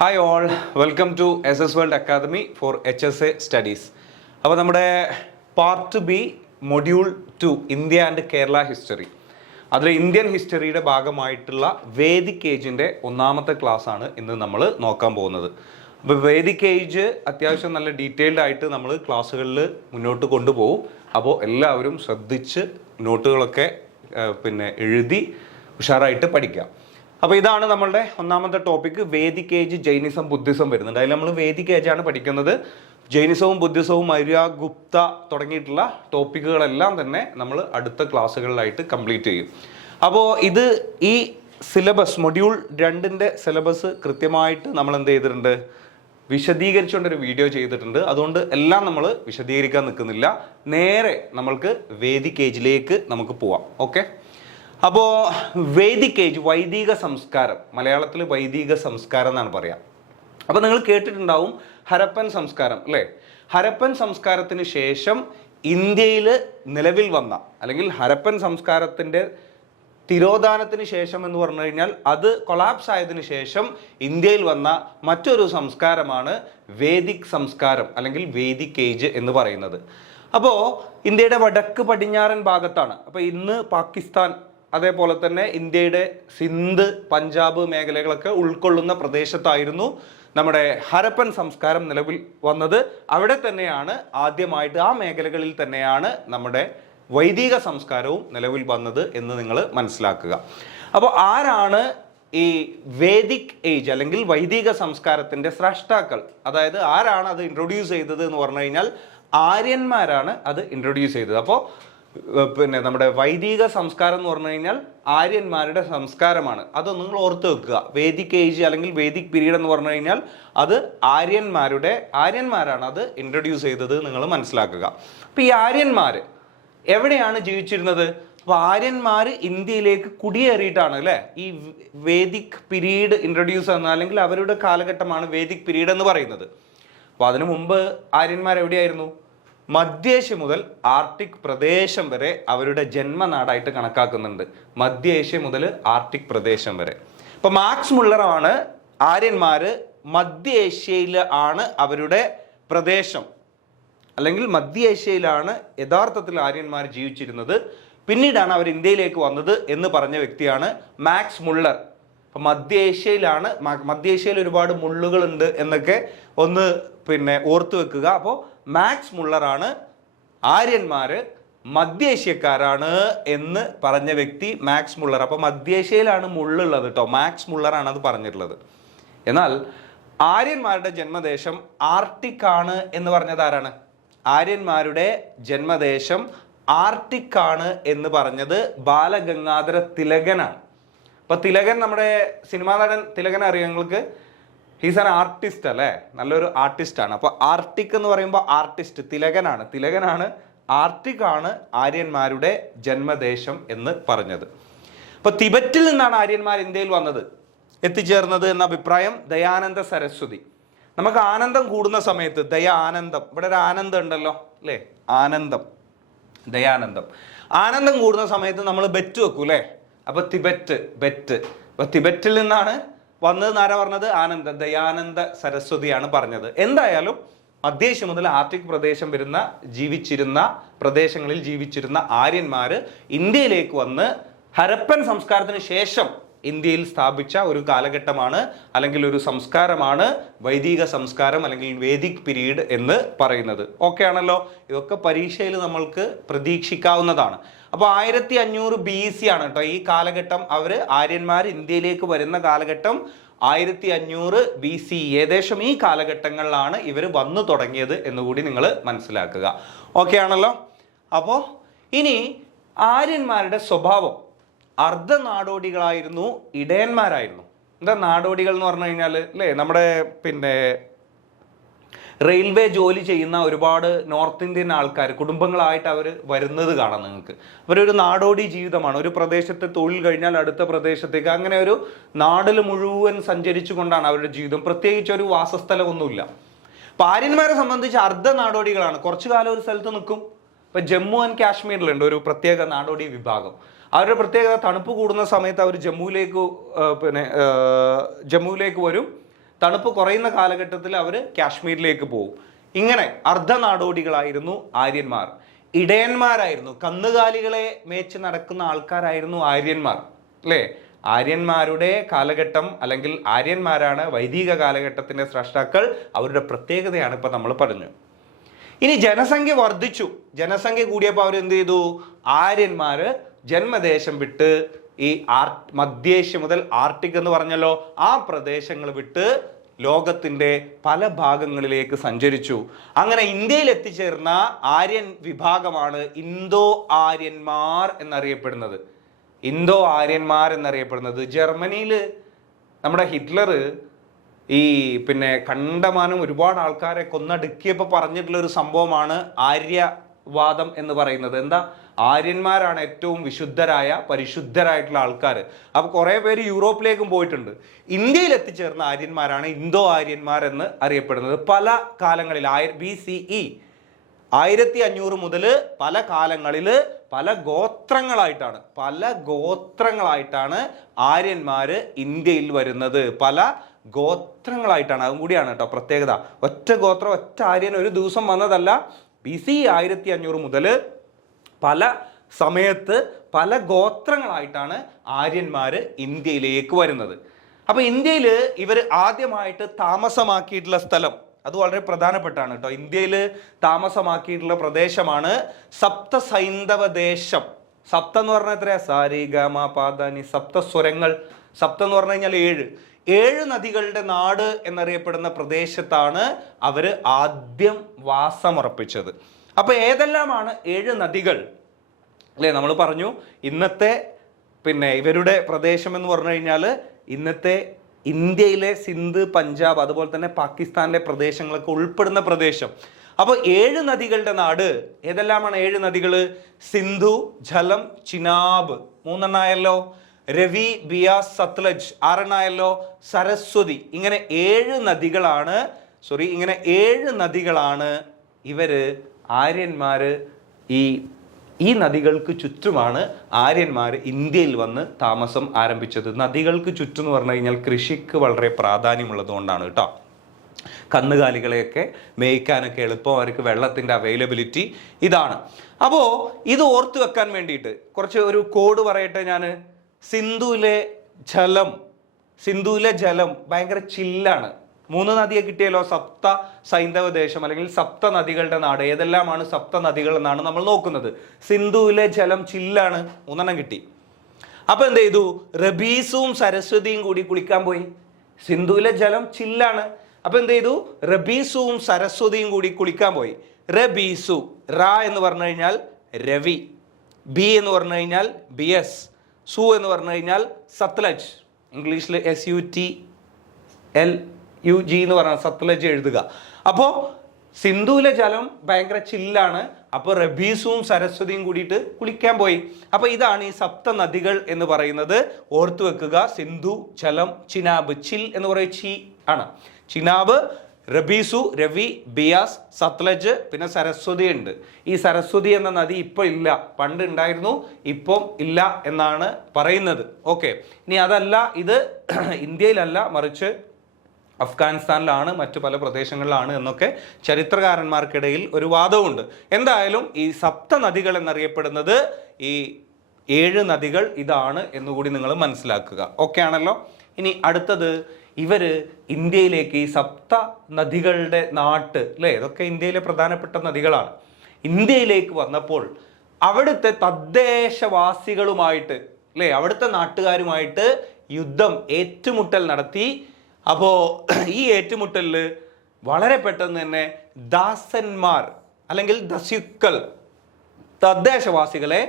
Hi all, welcome to SS world academy for HSA studies. അപ്പോൾ നമ്മുടെ part B module 2 India and Kerala history, അതിൽ Indian ഹിസ്റ്ററിയുടെ ഭാഗമായിട്ടുള്ള Vedic ഏജിൻ്റെ ഒന്നാമത്തെ ക്ലാസ്സാണ് ഇന്ന് നമ്മൾ നോക്കാൻ പോകുന്നത്. അപ്പോൾ വേദിക് ഏജ് അത്യാവശ്യം നല്ല ഡീറ്റെയിൽഡ് ആയിട്ട് നമ്മൾ ക്ലാസ്സുകളിൽ മുന്നോട്ട് കൊണ്ടുപോകും. അപ്പോൾ എല്ലാവരും ശ്രദ്ധിച്ച് നോട്ടുകളൊക്കെ എഴുതി ഉഷാറായിട്ട് പഠിക്കാം. അപ്പോൾ ഇതാണ് നമ്മളുടെ ഒന്നാമത്തെ topic, Vedic age, Jainism, Buddhism വരുന്നുണ്ട്. അതിൽ നമ്മൾ വേദിക് ഏജാണ് പഠിക്കുന്നത്. ജൈനിസവും ബുദ്ധിസവും മൗര്യ, ഗുപ്ത തുടങ്ങിയിട്ടുള്ള ടോപ്പിക്കുകളെല്ലാം തന്നെ നമ്മൾ അടുത്ത ക്ലാസ്സുകളിലായിട്ട് കംപ്ലീറ്റ് ചെയ്യും. അപ്പോൾ ഇത് ഈ സിലബസ് മൊഡ്യൂൾ 2ൻ്റെ സിലബസ് കൃത്യമായിട്ട് നമ്മൾ എന്ത് ചെയ്തിട്ടുണ്ട്, വിശദീകരിച്ചുകൊണ്ടൊരു വീഡിയോ ചെയ്തിട്ടുണ്ട്. അതുകൊണ്ട് എല്ലാം നമ്മൾ വിശദീകരിക്കാൻ നിൽക്കുന്നില്ല, നേരെ നമ്മൾക്ക് വേദിക് ഏജിലേക്ക് നമുക്ക് പോവാം. ഓക്കെ, അപ്പോൾ വേദിക് ഏജ്, വൈദിക സംസ്കാരം, മലയാളത്തിൽ വൈദിക സംസ്കാരം എന്നാണ് പറയാം. അപ്പോൾ നിങ്ങൾ കേട്ടിട്ടുണ്ടാവും ഹരപ്പൻ സംസ്കാരം അല്ലേ? ഹരപ്പൻ സംസ്കാരത്തിന് ശേഷം ഇന്ത്യയിൽ നിലവിൽ വന്ന, അല്ലെങ്കിൽ ഹരപ്പൻ സംസ്കാരത്തിൻ്റെ തിരോധാനത്തിന് ശേഷം എന്ന് പറഞ്ഞു കഴിഞ്ഞാൽ അത് കൊളാപ്സ് ആയതിനു ശേഷം ഇന്ത്യയിൽ വന്ന മറ്റൊരു സംസ്കാരമാണ് വേദിക് സംസ്കാരം അല്ലെങ്കിൽ വേദിക് ഏജ് എന്ന് പറയുന്നത്. അപ്പോൾ ഇന്ത്യയുടെ വടക്ക് പടിഞ്ഞാറൻ ഭാഗത്താണ്. അപ്പോൾ ഇന്ന് പാകിസ്ഥാൻ, അതേപോലെ തന്നെ ഇന്ത്യയുടെ സിന്ധ്, പഞ്ചാബ് മേഖലകളൊക്കെ ഉൾക്കൊള്ളുന്ന പ്രദേശത്തായിരുന്നു നമ്മുടെ ഹരപ്പൻ സംസ്കാരം നിലവിൽ വന്നത്. അവിടെ തന്നെയാണ് ആദ്യമായിട്ട്, ആ മേഖലകളിൽ തന്നെയാണ് നമ്മുടെ വൈദിക സംസ്കാരവും നിലവിൽ വന്നത് എന്ന് നിങ്ങൾ മനസ്സിലാക്കുക. അപ്പോൾ ആരാണ് ഈ വേദിക് ഏജ് അല്ലെങ്കിൽ വൈദിക സംസ്കാരത്തിൻ്റെ സ്രഷ്ടാക്കൾ? അതായത് ആരാണ് അത് ഇൻട്രൊഡ്യൂസ് ചെയ്തത് എന്ന് പറഞ്ഞു കഴിഞ്ഞാൽ ആര്യന്മാരാണ് അത് ഇൻട്രൊഡ്യൂസ് ചെയ്തത്. അപ്പോൾ നമ്മുടെ വൈദിക സംസ്കാരം എന്ന് പറഞ്ഞു കഴിഞ്ഞാൽ ആര്യന്മാരുടെ സംസ്കാരമാണ്. അത് നിങ്ങൾ ഓർത്ത് വെക്കുക. വേദിക് ഏജ് അല്ലെങ്കിൽ വേദിക് പീരീഡ് എന്ന് പറഞ്ഞു കഴിഞ്ഞാൽ അത് ആര്യന്മാരാണ് അത് ഇൻട്രൊഡ്യൂസ് ചെയ്തത്, നിങ്ങൾ മനസ്സിലാക്കുക. അപ്പോൾ ഈ ആര്യന്മാർ എവിടെയാണ് ജീവിച്ചിരുന്നത്? അപ്പോൾ ആര്യന്മാർ ഇന്ത്യയിലേക്ക് കുടിയേറിയിട്ടാണ് അല്ലേ ഈ വേദിക് പീരീഡ് ഇൻട്രൊഡ്യൂസ് ചെയ്യുന്നത്, അല്ലെങ്കിൽ അവരുടെ കാലഘട്ടമാണ് വേദിക് പീരീഡ് എന്ന് പറയുന്നത്. അപ്പോൾ അതിനു മുമ്പ് ആര്യന്മാർ എവിടെയായിരുന്നു? മധ്യേഷ്യ മുതൽ ആർട്ടിക് പ്രദേശം വരെ അവരുടെ ജന്മനാടായിട്ട് കണക്കാക്കുന്നുണ്ട്. മധ്യേഷ്യ മുതൽ ആർട്ടിക് പ്രദേശം വരെ. ഇപ്പൊ മാക്സ് മുള്ളറാണ് ആര്യന്മാർ മധ്യേഷ്യയിൽ ആണ് അവരുടെ പ്രദേശം, അല്ലെങ്കിൽ മധ്യേഷ്യയിലാണ് യഥാർത്ഥത്തിൽ ആര്യന്മാർ ജീവിച്ചിരുന്നത്, പിന്നീടാണ് അവർ ഇന്ത്യയിലേക്ക് വന്നത് എന്ന് പറഞ്ഞ വ്യക്തിയാണ് മാക്സ് മുള്ളർ. അപ്പം മധ്യേഷ്യയിൽ ഒരുപാട് മുള്ളുകളുണ്ട് എന്നൊക്കെ ഒന്ന് ഓർത്തു വെക്കുക. അപ്പോൾ മാക്സ് മുള്ളറാണ് ആര്യന്മാർ മധ്യേഷ്യക്കാരാണ് എന്ന് പറഞ്ഞ വ്യക്തി മാക്സ് മുള്ളർ. അപ്പോൾ മധ്യേഷ്യയിലാണ് മുള്ളുള്ളത് കേട്ടോ, മാക്സ് മുള്ളറാണ് അത് പറഞ്ഞിട്ടുള്ളത്. എന്നാൽ ആര്യന്മാരുടെ ജന്മദേശം ആർട്ടിക് ആണ് എന്ന് പറഞ്ഞത് ആരാണ്? ആര്യന്മാരുടെ ജന്മദേശം ആർട്ടിക് ആണ് എന്ന് പറഞ്ഞത് ബാലഗംഗാധര തിലകനാണ്. അപ്പോൾ തിലകൻ, നമ്മുടെ സിനിമാ നടൻ തിലകൻ അറിയാം നിങ്ങൾക്ക്? ഹീസ് ആൻ ആർട്ടിസ്റ്റ് അല്ലേ, നല്ലൊരു ആർട്ടിസ്റ്റാണ്. അപ്പോൾ ആർട്ടിക് എന്ന് പറയുമ്പോൾ ആർട്ടിസ്റ്റ് തിലകനാണ് ആർട്ടിക് ആണ് ആര്യന്മാരുടെ ജന്മദേശം എന്ന് പറഞ്ഞത്. അപ്പോൾ തിബറ്റിൽ നിന്നാണ് ആര്യന്മാർ ഇന്ത്യയിൽ എത്തിച്ചേർന്നത് എന്ന അഭിപ്രായം ദയാനന്ദ സരസ്വതി. നമുക്ക് ആനന്ദം കൂടുന്ന സമയത്ത്, ആനന്ദം, ഇവിടെ ഒരു ആനന്ദം ഉണ്ടല്ലോ അല്ലേ, ആനന്ദം കൂടുന്ന സമയത്ത് നമ്മൾ ബെറ്റ് വെക്കും അല്ലേ. അപ്പോൾ ബെറ്റ്, അപ്പോൾ തിബറ്റിൽ നിന്നാണ് വന്നത് ആരാ പറഞ്ഞത്? ദയാനന്ദ സരസ്വതിയാണ് പറഞ്ഞത്. എന്തായാലും മധ്യേഷ്യ മുതൽ ആർട്ടിക് പ്രദേശം ജീവിച്ചിരുന്ന പ്രദേശങ്ങളിൽ ജീവിച്ചിരുന്ന ആര്യന്മാർ ഇന്ത്യയിലേക്ക് വന്ന് ഹരപ്പൻ സംസ്കാരത്തിന് ശേഷം ഇന്ത്യയിൽ സ്ഥാപിച്ച ഒരു കാലഘട്ടമാണ്, അല്ലെങ്കിൽ ഒരു സംസ്കാരമാണ് വൈദിക സംസ്കാരം അല്ലെങ്കിൽ വേദിക് പീരീഡ് എന്ന് പറയുന്നത്. ഓക്കെ ആണല്ലോ? ഇതൊക്കെ പരീക്ഷയിൽ നമ്മൾക്ക് പ്രതീക്ഷിക്കാവുന്നതാണ്. അപ്പോൾ 1500 BC ആണ് കേട്ടോ ഈ കാലഘട്ടം. ആര്യന്മാർ ഇന്ത്യയിലേക്ക് വരുന്ന കാലഘട്ടം 1500 BC, ഏകദേശം ഈ കാലഘട്ടങ്ങളിലാണ് ഇവർ വന്നു തുടങ്ങിയത് എന്നുകൂടി നിങ്ങൾ മനസ്സിലാക്കുക. ഓക്കെ ആണല്ലോ? അപ്പോൾ ഇനി ആര്യന്മാരുടെ സ്വഭാവം, അർദ്ധനാടോടികളായിരുന്നു, ഇടയന്മാരായിരുന്നു. എന്താ നാടോടികൾ എന്ന് പറഞ്ഞു കഴിഞ്ഞാൽ അല്ലേ, നമ്മുടെ റെയിൽവേ ജോലി ചെയ്യുന്ന ഒരുപാട് നോർത്ത് ഇന്ത്യൻ ആൾക്കാർ, കുടുംബങ്ങളായിട്ട് അവർ വരുന്നത് കാണാം നിങ്ങൾക്ക്. അവരൊരു നാടോടി ജീവിതമാണ്. ഒരു പ്രദേശത്ത് തൊഴിൽ കഴിഞ്ഞാൽ അടുത്ത പ്രദേശത്തേക്ക്, അങ്ങനെ ഒരു നാടിൽ മുഴുവൻ സഞ്ചരിച്ചു കൊണ്ടാണ് അവരുടെ ജീവിതം. പ്രത്യേകിച്ച് ഒരു വാസസ്ഥലമൊന്നുമില്ല. അപ്പോൾ ആര്യന്മാരെ സംബന്ധിച്ച് അർദ്ധനാടോടികളാണ്. കുറച്ചു കാലം ഒരു സ്ഥലത്ത് നിൽക്കും. ഇപ്പം ജമ്മു ആൻഡ് കാശ്മീരിലുണ്ട് ഒരു പ്രത്യേക നാടോടി വിഭാഗം. അവരുടെ പ്രത്യേകത, തണുപ്പ് കൂടുന്ന സമയത്ത് അവർ ജമ്മുവിലേക്ക് വരും. തണുപ്പ് കുറയുന്ന കാലഘട്ടത്തിൽ അവർ കാശ്മീരിലേക്ക് പോകും. ഇങ്ങനെ അർദ്ധനാടോടികളായിരുന്നു ആര്യന്മാർ. ഇടയന്മാരായിരുന്നു, കന്നുകാലികളെ മേച്ച് നടക്കുന്ന ആൾക്കാരായിരുന്നു ആര്യന്മാർ, അല്ലേ? ആര്യന്മാരുടെ കാലഘട്ടം, അല്ലെങ്കിൽ ആര്യന്മാരാണ് വൈദിക കാലഘട്ടത്തിന്റെ സ്രഷ്ടാക്കൾ. അവരുടെ പ്രത്യേകതയാണ് ഇപ്പൊ നമ്മൾ പറഞ്ഞു. ഇനി ജനസംഖ്യ വർദ്ധിച്ചു. ജനസംഖ്യ കൂടിയപ്പോൾ അവർ എന്ത് ചെയ്തു? ആര്യന്മാര് ജന്മദേശം വിട്ട് ഈ മധ്യേഷ്യ മുതൽ ആർട്ടിക് എന്ന് പറഞ്ഞല്ലോ, ആ പ്രദേശങ്ങൾ വിട്ട് ലോകത്തിന്റെ പല ഭാഗങ്ങളിലേക്ക് സഞ്ചരിച്ചു. അങ്ങനെ ഇന്ത്യയിൽ എത്തിച്ചേർന്ന ആര്യൻ വിഭാഗമാണ് ഇന്തോ ആര്യന്മാർ എന്നറിയപ്പെടുന്നത്. ഇന്തോ ആര്യന്മാർ എന്നറിയപ്പെടുന്നത്. ജർമ്മനിയിൽ നമ്മുടെ ഹിറ്റ്ലർ ഈ കണ്ടമാനം ഒരുപാട് ആൾക്കാരെ കൊന്നടുക്കിയപ്പോൾ പറഞ്ഞിട്ടുള്ള ഒരു സംഭവമാണ് ആര്യവാദം എന്ന് പറയുന്നത്. എന്താ? ആര്യന്മാരാണ് ഏറ്റവും വിശുദ്ധരായ പരിശുദ്ധരായിട്ടുള്ള ആൾക്കാർ. അപ്പോൾ കുറേ പേര് യൂറോപ്പിലേക്കും പോയിട്ടുണ്ട്. ഇന്ത്യയിൽ എത്തിച്ചേർന്ന ആര്യന്മാരാണ് ഇന്തോ ആര്യന്മാർ എന്ന് അറിയപ്പെടുന്നത്. പല കാലങ്ങളിൽ BCE 1500 മുതൽ പല കാലങ്ങളിൽ പല ഗോത്രങ്ങളായിട്ടാണ് ആര്യന്മാര് ഇന്ത്യയിൽ വരുന്നത്. പല ഗോത്രങ്ങളായിട്ടാണ്. അതും കൂടിയാണ് കേട്ടോ പ്രത്യേകത. ഒറ്റ ഗോത്രം, ഒറ്റ ആര്യൻ ഒരു ദിവസം വന്നതല്ല. BCE 1500 മുതൽ പല സമയത്ത് പല ഗോത്രങ്ങളായിട്ടാണ് ആര്യന്മാര് ഇന്ത്യയിലേക്ക് വരുന്നത്. അപ്പൊ ഇന്ത്യയിൽ ഇവർ ആദ്യമായിട്ട് താമസമാക്കിയിട്ടുള്ള സ്ഥലം അത് വളരെ പ്രധാനപ്പെട്ടാണ് കേട്ടോ. ഇന്ത്യയിൽ താമസമാക്കിയിട്ടുള്ള പ്രദേശമാണ് സപ്തസൈന്ധവ ദേശം. സപ്ത എന്ന് പറഞ്ഞാൽ എത്രയാ? സാരി ഗമ പാദാനി, സപ്ത സ്വരങ്ങൾ. സപ്ത എന്ന് പറഞ്ഞു കഴിഞ്ഞാൽ 7 നദികളുടെ നാട് എന്നറിയപ്പെടുന്ന പ്രദേശത്താണ് അവര് ആദ്യം വാസമുറപ്പിച്ചത്. അപ്പൊ ഏതെല്ലാമാണ് 7 നദികൾ അല്ലേ? നമ്മൾ പറഞ്ഞു ഇന്നത്തെ ഇവരുടെ പ്രദേശം എന്ന് പറഞ്ഞു കഴിഞ്ഞാൽ ഇന്നത്തെ ഇന്ത്യയിലെ സിന്ധ്, പഞ്ചാബ്, അതുപോലെ തന്നെ പാകിസ്ഥാനിലെ പ്രദേശങ്ങളൊക്കെ ഉൾപ്പെടുന്ന പ്രദേശം. അപ്പോൾ 7 നദികളുടെ നാട് ഏതെല്ലാമാണ്? 7 നദികൾ: സിന്ധു, ഝലം, ചിനാബ് 3 ആയല്ലോ. രവി, ബിയാസ്, സത്ലജ് 6 ആയല്ലോ. സരസ്വതി. ഇങ്ങനെ 7 നദികളാണ് ഇവര് ആര്യന്മാര് ഈ നദികൾക്ക് ചുറ്റുമാണ് ആര്യന്മാർ ഇന്ത്യയിൽ വന്ന് താമസം ആരംഭിച്ചത്. നദികൾക്ക് ചുറ്റും എന്ന് പറഞ്ഞു കഴിഞ്ഞാൽ കൃഷിക്ക് വളരെ പ്രാധാന്യമുള്ളത് കൊണ്ടാണ് കേട്ടോ. കന്നുകാലികളെയൊക്കെ മേയ്ക്കാനൊക്കെ എളുപ്പം, അവർക്ക് വെള്ളത്തിൻ്റെ അവൈലബിലിറ്റി ഇതാണ്. അപ്പോൾ ഇത് ഓർത്തു വെക്കാൻ വേണ്ടിയിട്ട് കുറച്ച് ഒരു കോഡ് പറയട്ടെ ഞാൻ. സിന്ധുവിലെ ജലം ഭയങ്കര ചില്ലാണ്. 3 നദിയെ കിട്ടിയല്ലോ. സപ്ത സൈന്ധവ ദേശം അല്ലെങ്കിൽ സപ്ത നദികളുടെ നാട്. ഏതെല്ലാമാണ് സപ്ത നദികൾ എന്നാണ് നമ്മൾ നോക്കുന്നത്. സിന്ധുവിലെ ജലം ചില്ലാണ്, 3 കിട്ടി. അപ്പൊ എന്ത് ചെയ്തു? റബീസും സരസ്വതിയും കൂടി കുളിക്കാൻ പോയി. സിന്ധുവിലെ ജലം ചില്ലാണ്. അപ്പൊ എന്ത് ചെയ്തു? റബീസും സരസ്വതിയും കൂടി കുളിക്കാൻ പോയി. റബീസു, റ എന്ന് പറഞ്ഞു കഴിഞ്ഞാൽ രവി, ബി എന്ന് പറഞ്ഞു കഴിഞ്ഞാൽ BS, സു എന്ന് പറഞ്ഞു കഴിഞ്ഞാൽ സത്ലജ്. ഇംഗ്ലീഷിൽ SUTLUG എന്ന് പറഞ്ഞാൽ സത്ലജ് എഴുതുക. അപ്പോൾ സിന്ധുവിലെ ജലം ഭയങ്കര ചില്ലാണ്. അപ്പോൾ റബീസും സരസ്വതിയും കൂടിയിട്ട് കുളിക്കാൻ പോയി. അപ്പോൾ ഇതാണ് ഈ സപ്ത നദികൾ എന്ന് പറയുന്നത്. ഓർത്തു വെക്കുക. സിന്ധു, ജലം, ചിനാബ്. ചിൽ എന്ന് പറയുന്നത് ചി ആണ്. ചിനാബ്, റബീസു, രവി, ബിയാസ്, സത്ലജ്, പിന്നെ സരസ്വതി ഉണ്ട്. ഈ സരസ്വതി എന്ന നദി ഇപ്പോൾ ഇല്ല. പണ്ട് ഉണ്ടായിരുന്നു, ഇപ്പം ഇല്ല എന്നാണ് പറയുന്നത്. ഓക്കെ. ഇനി അതല്ല, ഇത് ഇന്ത്യയിലല്ല, മറിച്ച് അഫ്ഗാനിസ്ഥാനിലാണ്, മറ്റു പല പ്രദേശങ്ങളിലാണ് എന്നൊക്കെ ചരിത്രകാരന്മാർക്കിടയിൽ ഒരു വാദമുണ്ട്. എന്തായാലും ഈ സപ്ത നദികൾ എന്നറിയപ്പെടുന്നത് ഈ 7 നദികൾ ഇതാണ് എന്നുകൂടി നിങ്ങൾ മനസ്സിലാക്കുക. ഓക്കെ ആണല്ലോ. ഇനി അടുത്തത്, ഇവര് ഇന്ത്യയിലേക്ക് ഈ സപ്ത നദികളുടെ നാട്ട് അല്ലേ, ഇതൊക്കെ ഇന്ത്യയിലെ പ്രധാനപ്പെട്ട നദികളാണ്. ഇന്ത്യയിലേക്ക് വന്നപ്പോൾ അവിടുത്തെ തദ്ദേശവാസികളുമായിട്ട് അല്ലേ, അവിടുത്തെ നാട്ടുകാരുമായിട്ട് ഏറ്റുമുട്ടൽ നടത്തി. അപ്പോൾ ഈ ഏറ്റുമുട്ടലിൽ വളരെ പെട്ടെന്ന് തന്നെ ദാസന്മാർ അല്ലെങ്കിൽ ദസ്യുക്കൾ, തദ്ദേശവാസികളെ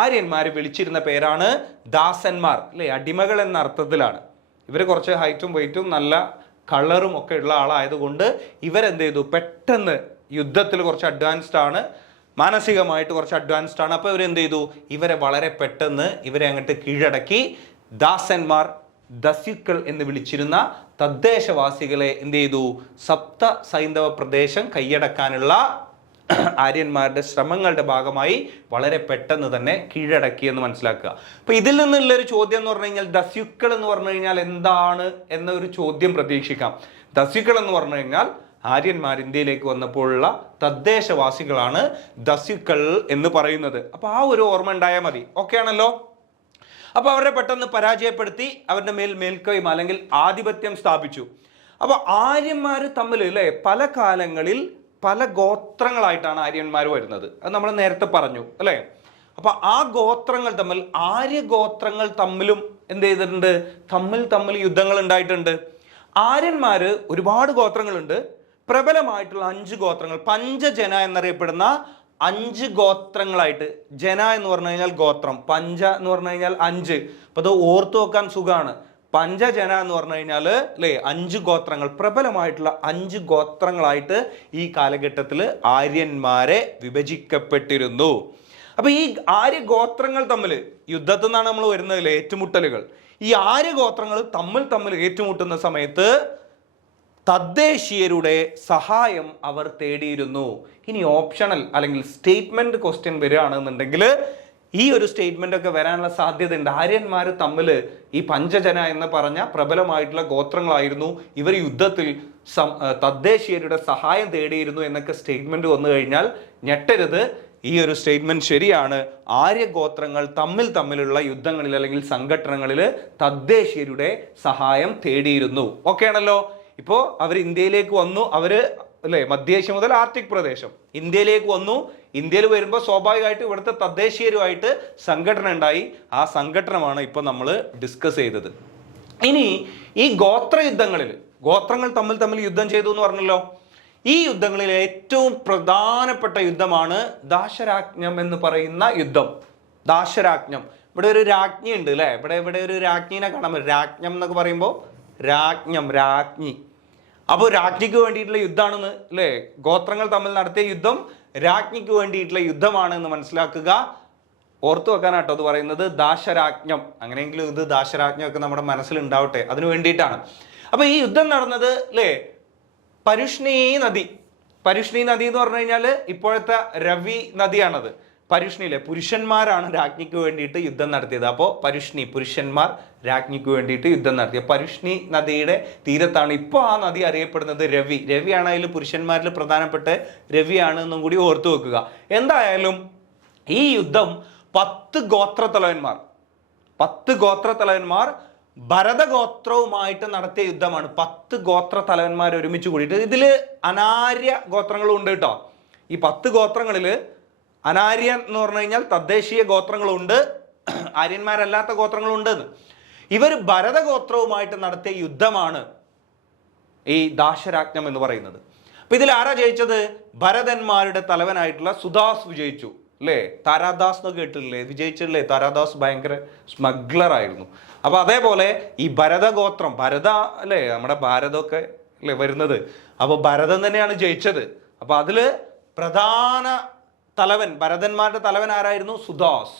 ആര്യന്മാർ വിളിച്ചിരുന്ന പേരാണ് ദാസന്മാർ അല്ലേ, അടിമകൾ എന്ന അർത്ഥത്തിലാണ്. ഇവർ കുറച്ച് ഹൈറ്റും വെയിറ്റും നല്ല കളറും ഒക്കെ ഉള്ള ആളായതുകൊണ്ട് ഇവരെന്ത് ചെയ്തു? പെട്ടെന്ന് യുദ്ധത്തിൽ കുറച്ച് അഡ്വാൻസ്ഡ് ആണ്, മാനസികമായിട്ട് കുറച്ച് അഡ്വാൻസ്ഡ് ആണ്. അപ്പോൾ ഇവരെന്ത് ചെയ്തു? ഇവരെ വളരെ പെട്ടെന്ന് ഇവരെ അങ്ങോട്ട് കീഴടക്കി. ദാസന്മാർ, ദസ്യുക്കൾ എന്ന് വിളിച്ചിരുന്ന തദ്ദേശവാസികളെ എന്ത് ചെയ്തു? സപ്ത സൈന്ധവ പ്രദേശം കൈയടക്കാനുള്ള ആര്യന്മാരുടെ ശ്രമങ്ങളുടെ ഭാഗമായി വളരെ പെട്ടെന്ന് തന്നെ കീഴടക്കിയെന്ന് മനസ്സിലാക്കുക. അപ്പൊ ഇതിൽ നിന്നുള്ളൊരു ചോദ്യം എന്ന് പറഞ്ഞു കഴിഞ്ഞാൽ ദസ്യുക്കൾ എന്ന് പറഞ്ഞു കഴിഞ്ഞാൽ എന്താണ് എന്നൊരു ചോദ്യം പ്രതീക്ഷിക്കാം. ദസ്യുക്കൾ എന്ന് പറഞ്ഞു കഴിഞ്ഞാൽ ആര്യന്മാർ ഇന്ത്യയിലേക്ക് വന്നപ്പോഴുള്ള തദ്ദേശവാസികളാണ് ദസ്യുക്കൾ എന്ന് പറയുന്നത്. അപ്പൊ ആ ഒരു ഓർമ്മ ഉണ്ടായാൽ മതി. ഓക്കെ ആണല്ലോ. അപ്പൊ അവരെ പെട്ടെന്ന് പരാജയപ്പെടുത്തി അവരുടെ മേൽക്കൈമ അല്ലെങ്കിൽ ആധിപത്യം സ്ഥാപിച്ചു. അപ്പൊ ആര്യന്മാർ തമ്മിൽ അല്ലെ പല കാലങ്ങളിൽ പല ഗോത്രങ്ങളായിട്ടാണ് ആര്യന്മാർ വരുന്നത്. അത് നമ്മൾ നേരത്തെ പറഞ്ഞു അല്ലെ. അപ്പൊ ആ ഗോത്രങ്ങൾ തമ്മിൽ ആര്യഗോത്രങ്ങൾ തമ്മിലും എന്ത് ചെയ്തിട്ടുണ്ട്? തമ്മിൽ യുദ്ധങ്ങൾ ഉണ്ടായിട്ടുണ്ട്. ആര്യന്മാര് ഒരുപാട് ഗോത്രങ്ങളുണ്ട്. പ്രബലമായിട്ടുള്ള 5 ഗോത്രങ്ങൾ, പഞ്ചജന എന്നറിയപ്പെടുന്ന 5 ഗോത്രങ്ങളായിട്ട്. ജന എന്ന് പറഞ്ഞു കഴിഞ്ഞാൽ ഗോത്രം, പഞ്ച എന്ന് പറഞ്ഞു കഴിഞ്ഞാൽ 5. അപ്പൊ അത് ഓർത്തു വെക്കാൻ സുഖമാണ്. പഞ്ചജന എന്ന് പറഞ്ഞു കഴിഞ്ഞാൽ അല്ലേ 5 ഗോത്രങ്ങൾ, പ്രബലമായിട്ടുള്ള 5 ഗോത്രങ്ങളായിട്ട് ഈ കാലഘട്ടത്തിൽ ആര്യന്മാരെ വിഭജിക്കപ്പെട്ടിരുന്നു. അപ്പൊ ഈ ആര്യ ഗോത്രങ്ങൾ തമ്മിൽ യുദ്ധത്തിൽ നിന്നാണ് നമ്മൾ വരുന്നത്, ഏറ്റുമുട്ടലുകൾ. ഈ ആര്യ ഗോത്രങ്ങൾ തമ്മിൽ ഏറ്റുമുട്ടുന്ന സമയത്ത് തദ്ദേശീയരുടെ സഹായം അവർ തേടിയിരുന്നു. ഇനി ഓപ്ഷണൽ അല്ലെങ്കിൽ സ്റ്റേറ്റ്മെന്റ് ക്വസ്റ്റ്യൻ വരികയാണെന്നുണ്ടെങ്കിൽ ഈ ഒരു സ്റ്റേറ്റ്മെന്റ് ഒക്കെ വരാനുള്ള സാധ്യത ഉണ്ട്. ആര്യന്മാർ തമ്മിൽ ഈ പഞ്ചജന എന്ന് പറഞ്ഞ പ്രബലമായിട്ടുള്ള ഗോത്രങ്ങളായിരുന്നു, ഇവർ യുദ്ധത്തിൽ തദ്ദേശീയരുടെ സഹായം തേടിയിരുന്നു എന്നൊക്കെ സ്റ്റേറ്റ്മെന്റ് വന്നു കഴിഞ്ഞാൽ ഞെട്ടരുത്. ഈ ഒരു സ്റ്റേറ്റ്മെന്റ് ശരിയാണ്. ആര്യഗോത്രങ്ങൾ തമ്മിലുള്ള യുദ്ധങ്ങളിൽ അല്ലെങ്കിൽ സംഘട്ടനങ്ങളിൽ തദ്ദേശീയരുടെ സഹായം തേടിയിരുന്നു. ഓക്കെ ആണല്ലോ. ഇപ്പോ അവർ ഇന്ത്യയിലേക്ക് വന്നു, അവര് അല്ലെ മധ്യേഷ്യ മുതൽ ആർട്ടിക് പ്രദേശം ഇന്ത്യയിലേക്ക് വന്നു. ഇന്ത്യയിൽ വരുമ്പോൾ സ്വാഭാവികമായിട്ട് ഇവിടുത്തെ തദ്ദേശീയരുമായിട്ട് സംഘടന ഉണ്ടായി. ആ സംഘടനമാണ് ഇപ്പൊ നമ്മൾ ഡിസ്കസ് ചെയ്തത്. ഇനി ഈ ഗോത്ര യുദ്ധങ്ങളിൽ ഗോത്രങ്ങൾ തമ്മിൽ യുദ്ധം ചെയ്തു എന്ന് പറഞ്ഞല്ലോ. ഈ യുദ്ധങ്ങളിൽ ഏറ്റവും പ്രധാനപ്പെട്ട യുദ്ധമാണ് ദാശരാജ്ഞം എന്ന് പറയുന്ന യുദ്ധം. ദാശരാജ്ഞം. ഇവിടെ ഒരു രാജ്ഞി ഉണ്ട് അല്ലെ. ഇവിടെ ഒരു രാജ്ഞിനെ കാണാൻ പറ്റും. രാജ്ഞം എന്നൊക്കെ പറയുമ്പോൾ രാജ്ഞി. അപ്പോൾ രാജ്ഞിക്ക് വേണ്ടിയിട്ടുള്ള യുദ്ധമാണെന്ന് അല്ലേ. ഗോത്രങ്ങൾ തമ്മിൽ നടത്തിയ യുദ്ധം രാജ്ഞിക്ക് വേണ്ടിയിട്ടുള്ള യുദ്ധമാണ് എന്ന് മനസ്സിലാക്കുക. ഓർത്തു വെക്കാനാട്ടോ അത് പറയുന്നത് ദാശരാജ്ഞം. അങ്ങനെയെങ്കിലും ഇത് ദാശരാജ്ഞം ഒക്കെ നമ്മുടെ മനസ്സിൽ ഉണ്ടാവട്ടെ, അതിനു വേണ്ടിയിട്ടാണ്. അപ്പൊ ഈ യുദ്ധം നടന്നത് അല്ലേ പരുഷ്ണി നദി എന്ന് പറഞ്ഞു കഴിഞ്ഞാൽ ഇപ്പോഴത്തെ രവി നദിയാണത്. പരുഷ്ണിയിലെ പുരുഷന്മാരാണ് രാജ്ഞിക്ക് വേണ്ടിയിട്ട് യുദ്ധം നടത്തിയത്. അപ്പോൾ പുരുഷന്മാർ രാജ്ഞിക്ക് വേണ്ടിയിട്ട് യുദ്ധം നടത്തിയ പരുഷ്ണി നദിയുടെ തീരത്താണ് ഇപ്പോൾ ആ നദി അറിയപ്പെടുന്നത്. രവിയാണ് അതിൽ പുരുഷന്മാരിൽ പ്രധാനപ്പെട്ട രവിയാണ് എന്നും കൂടി ഓർത്തു വെക്കുക. എന്തായാലും ഈ യുദ്ധം 10 ഗോത്രത്തലവന്മാർ ഭരതഗോത്രവുമായിട്ട് നടത്തിയ യുദ്ധമാണ്. 10 ഗോത്രത്തലവന്മാർ ഒരുമിച്ച് കൂടിയിട്ട്. ഇതിൽ അനാര്യ ഗോത്രങ്ങളും ഉണ്ട് കേട്ടോ. ഈ 10 ഗോത്രങ്ങളിൽ അനാര്യൻ എന്ന് പറഞ്ഞു കഴിഞ്ഞാൽ തദ്ദേശീയ ഗോത്രങ്ങളുണ്ട്, ആര്യന്മാരല്ലാത്ത ഗോത്രങ്ങളുണ്ട്. ഇവർ ഭരതഗോത്രവുമായിട്ട് നടത്തിയ യുദ്ധമാണ് ഈ ദാശരാജ്ഞം എന്ന് പറയുന്നത്. അപ്പൊ ഇതിൽ ആരാ ജയിച്ചത്? ഭരതന്മാരുടെ തലവനായിട്ടുള്ള സുദാസ് വിജയിച്ചു അല്ലേ. താരാദാസ് എന്നൊക്കെ കേട്ടില്ലേ, വിജയിച്ചില്ലേ. താരാദാസ് ഭയങ്കര സ്മഗ്ലർ ആയിരുന്നു. അപ്പൊ അതേപോലെ ഈ ഭരതഗോത്രം, അല്ലേ നമ്മുടെ ഭാരതമൊക്കെ അല്ലേ വരുന്നത്. അപ്പൊ ഭരതൻ തന്നെയാണ് ജയിച്ചത്. അപ്പൊ അതില് പ്രധാന തലവൻ, ഭരതന്മാരുടെ തലവൻ ആരായിരുന്നു? സുദാസ്.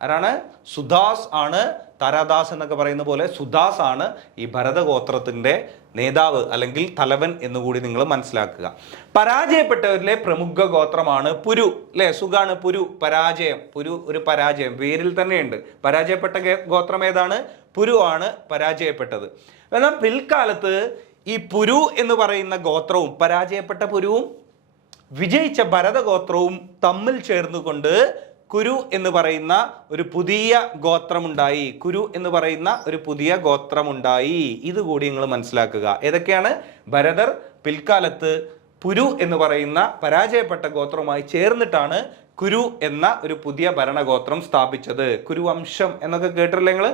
ആരാണ്? സുദാസ് ആണ്. താരാദാസ് എന്നൊക്കെ പറയുന്ന പോലെ സുദാസ് ആണ് ഈ ഭരതഗോത്രത്തിന്റെ നേതാവ് അല്ലെങ്കിൽ തലവൻ എന്നുകൂടി നിങ്ങൾ മനസ്സിലാക്കുക. പരാജയപ്പെട്ടവരിലെ പ്രമുഖ ഗോത്രമാണ് പുരു അല്ലെ. സുഖാണ്. പുരു ഒരു പരാജയം പേരിൽ തന്നെയുണ്ട്. പരാജയപ്പെട്ട ഗോത്രം ഏതാണ്? പുരു ആണ് പരാജയപ്പെട്ടത്. എന്നാൽ പിൽക്കാലത്ത് ഈ പുരു എന്ന് പറയുന്ന ഗോത്രവും പരാജയപ്പെട്ട പുരുവും വിജയിച്ച ഭരതഗോത്രവും തമ്മിൽ ചേർന്നുകൊണ്ട് കുരു എന്ന് പറയുന്ന ഒരു പുതിയ ഗോത്രമുണ്ടായി. ഇതുകൂടി നിങ്ങൾ മനസ്സിലാക്കുക. ഏതൊക്കെയാണ്? ഭരതർ പിൽക്കാലത്ത് പുരു എന്ന് പറയുന്ന പരാജയപ്പെട്ട ഗോത്രവുമായി ചേർന്നിട്ടാണ് കുരു എന്ന ഒരു പുതിയ ഭരണഗോത്രം സ്ഥാപിച്ചത്. കുരുവംശം എന്നൊക്കെ കേട്ടില്ലേ നിങ്ങൾ?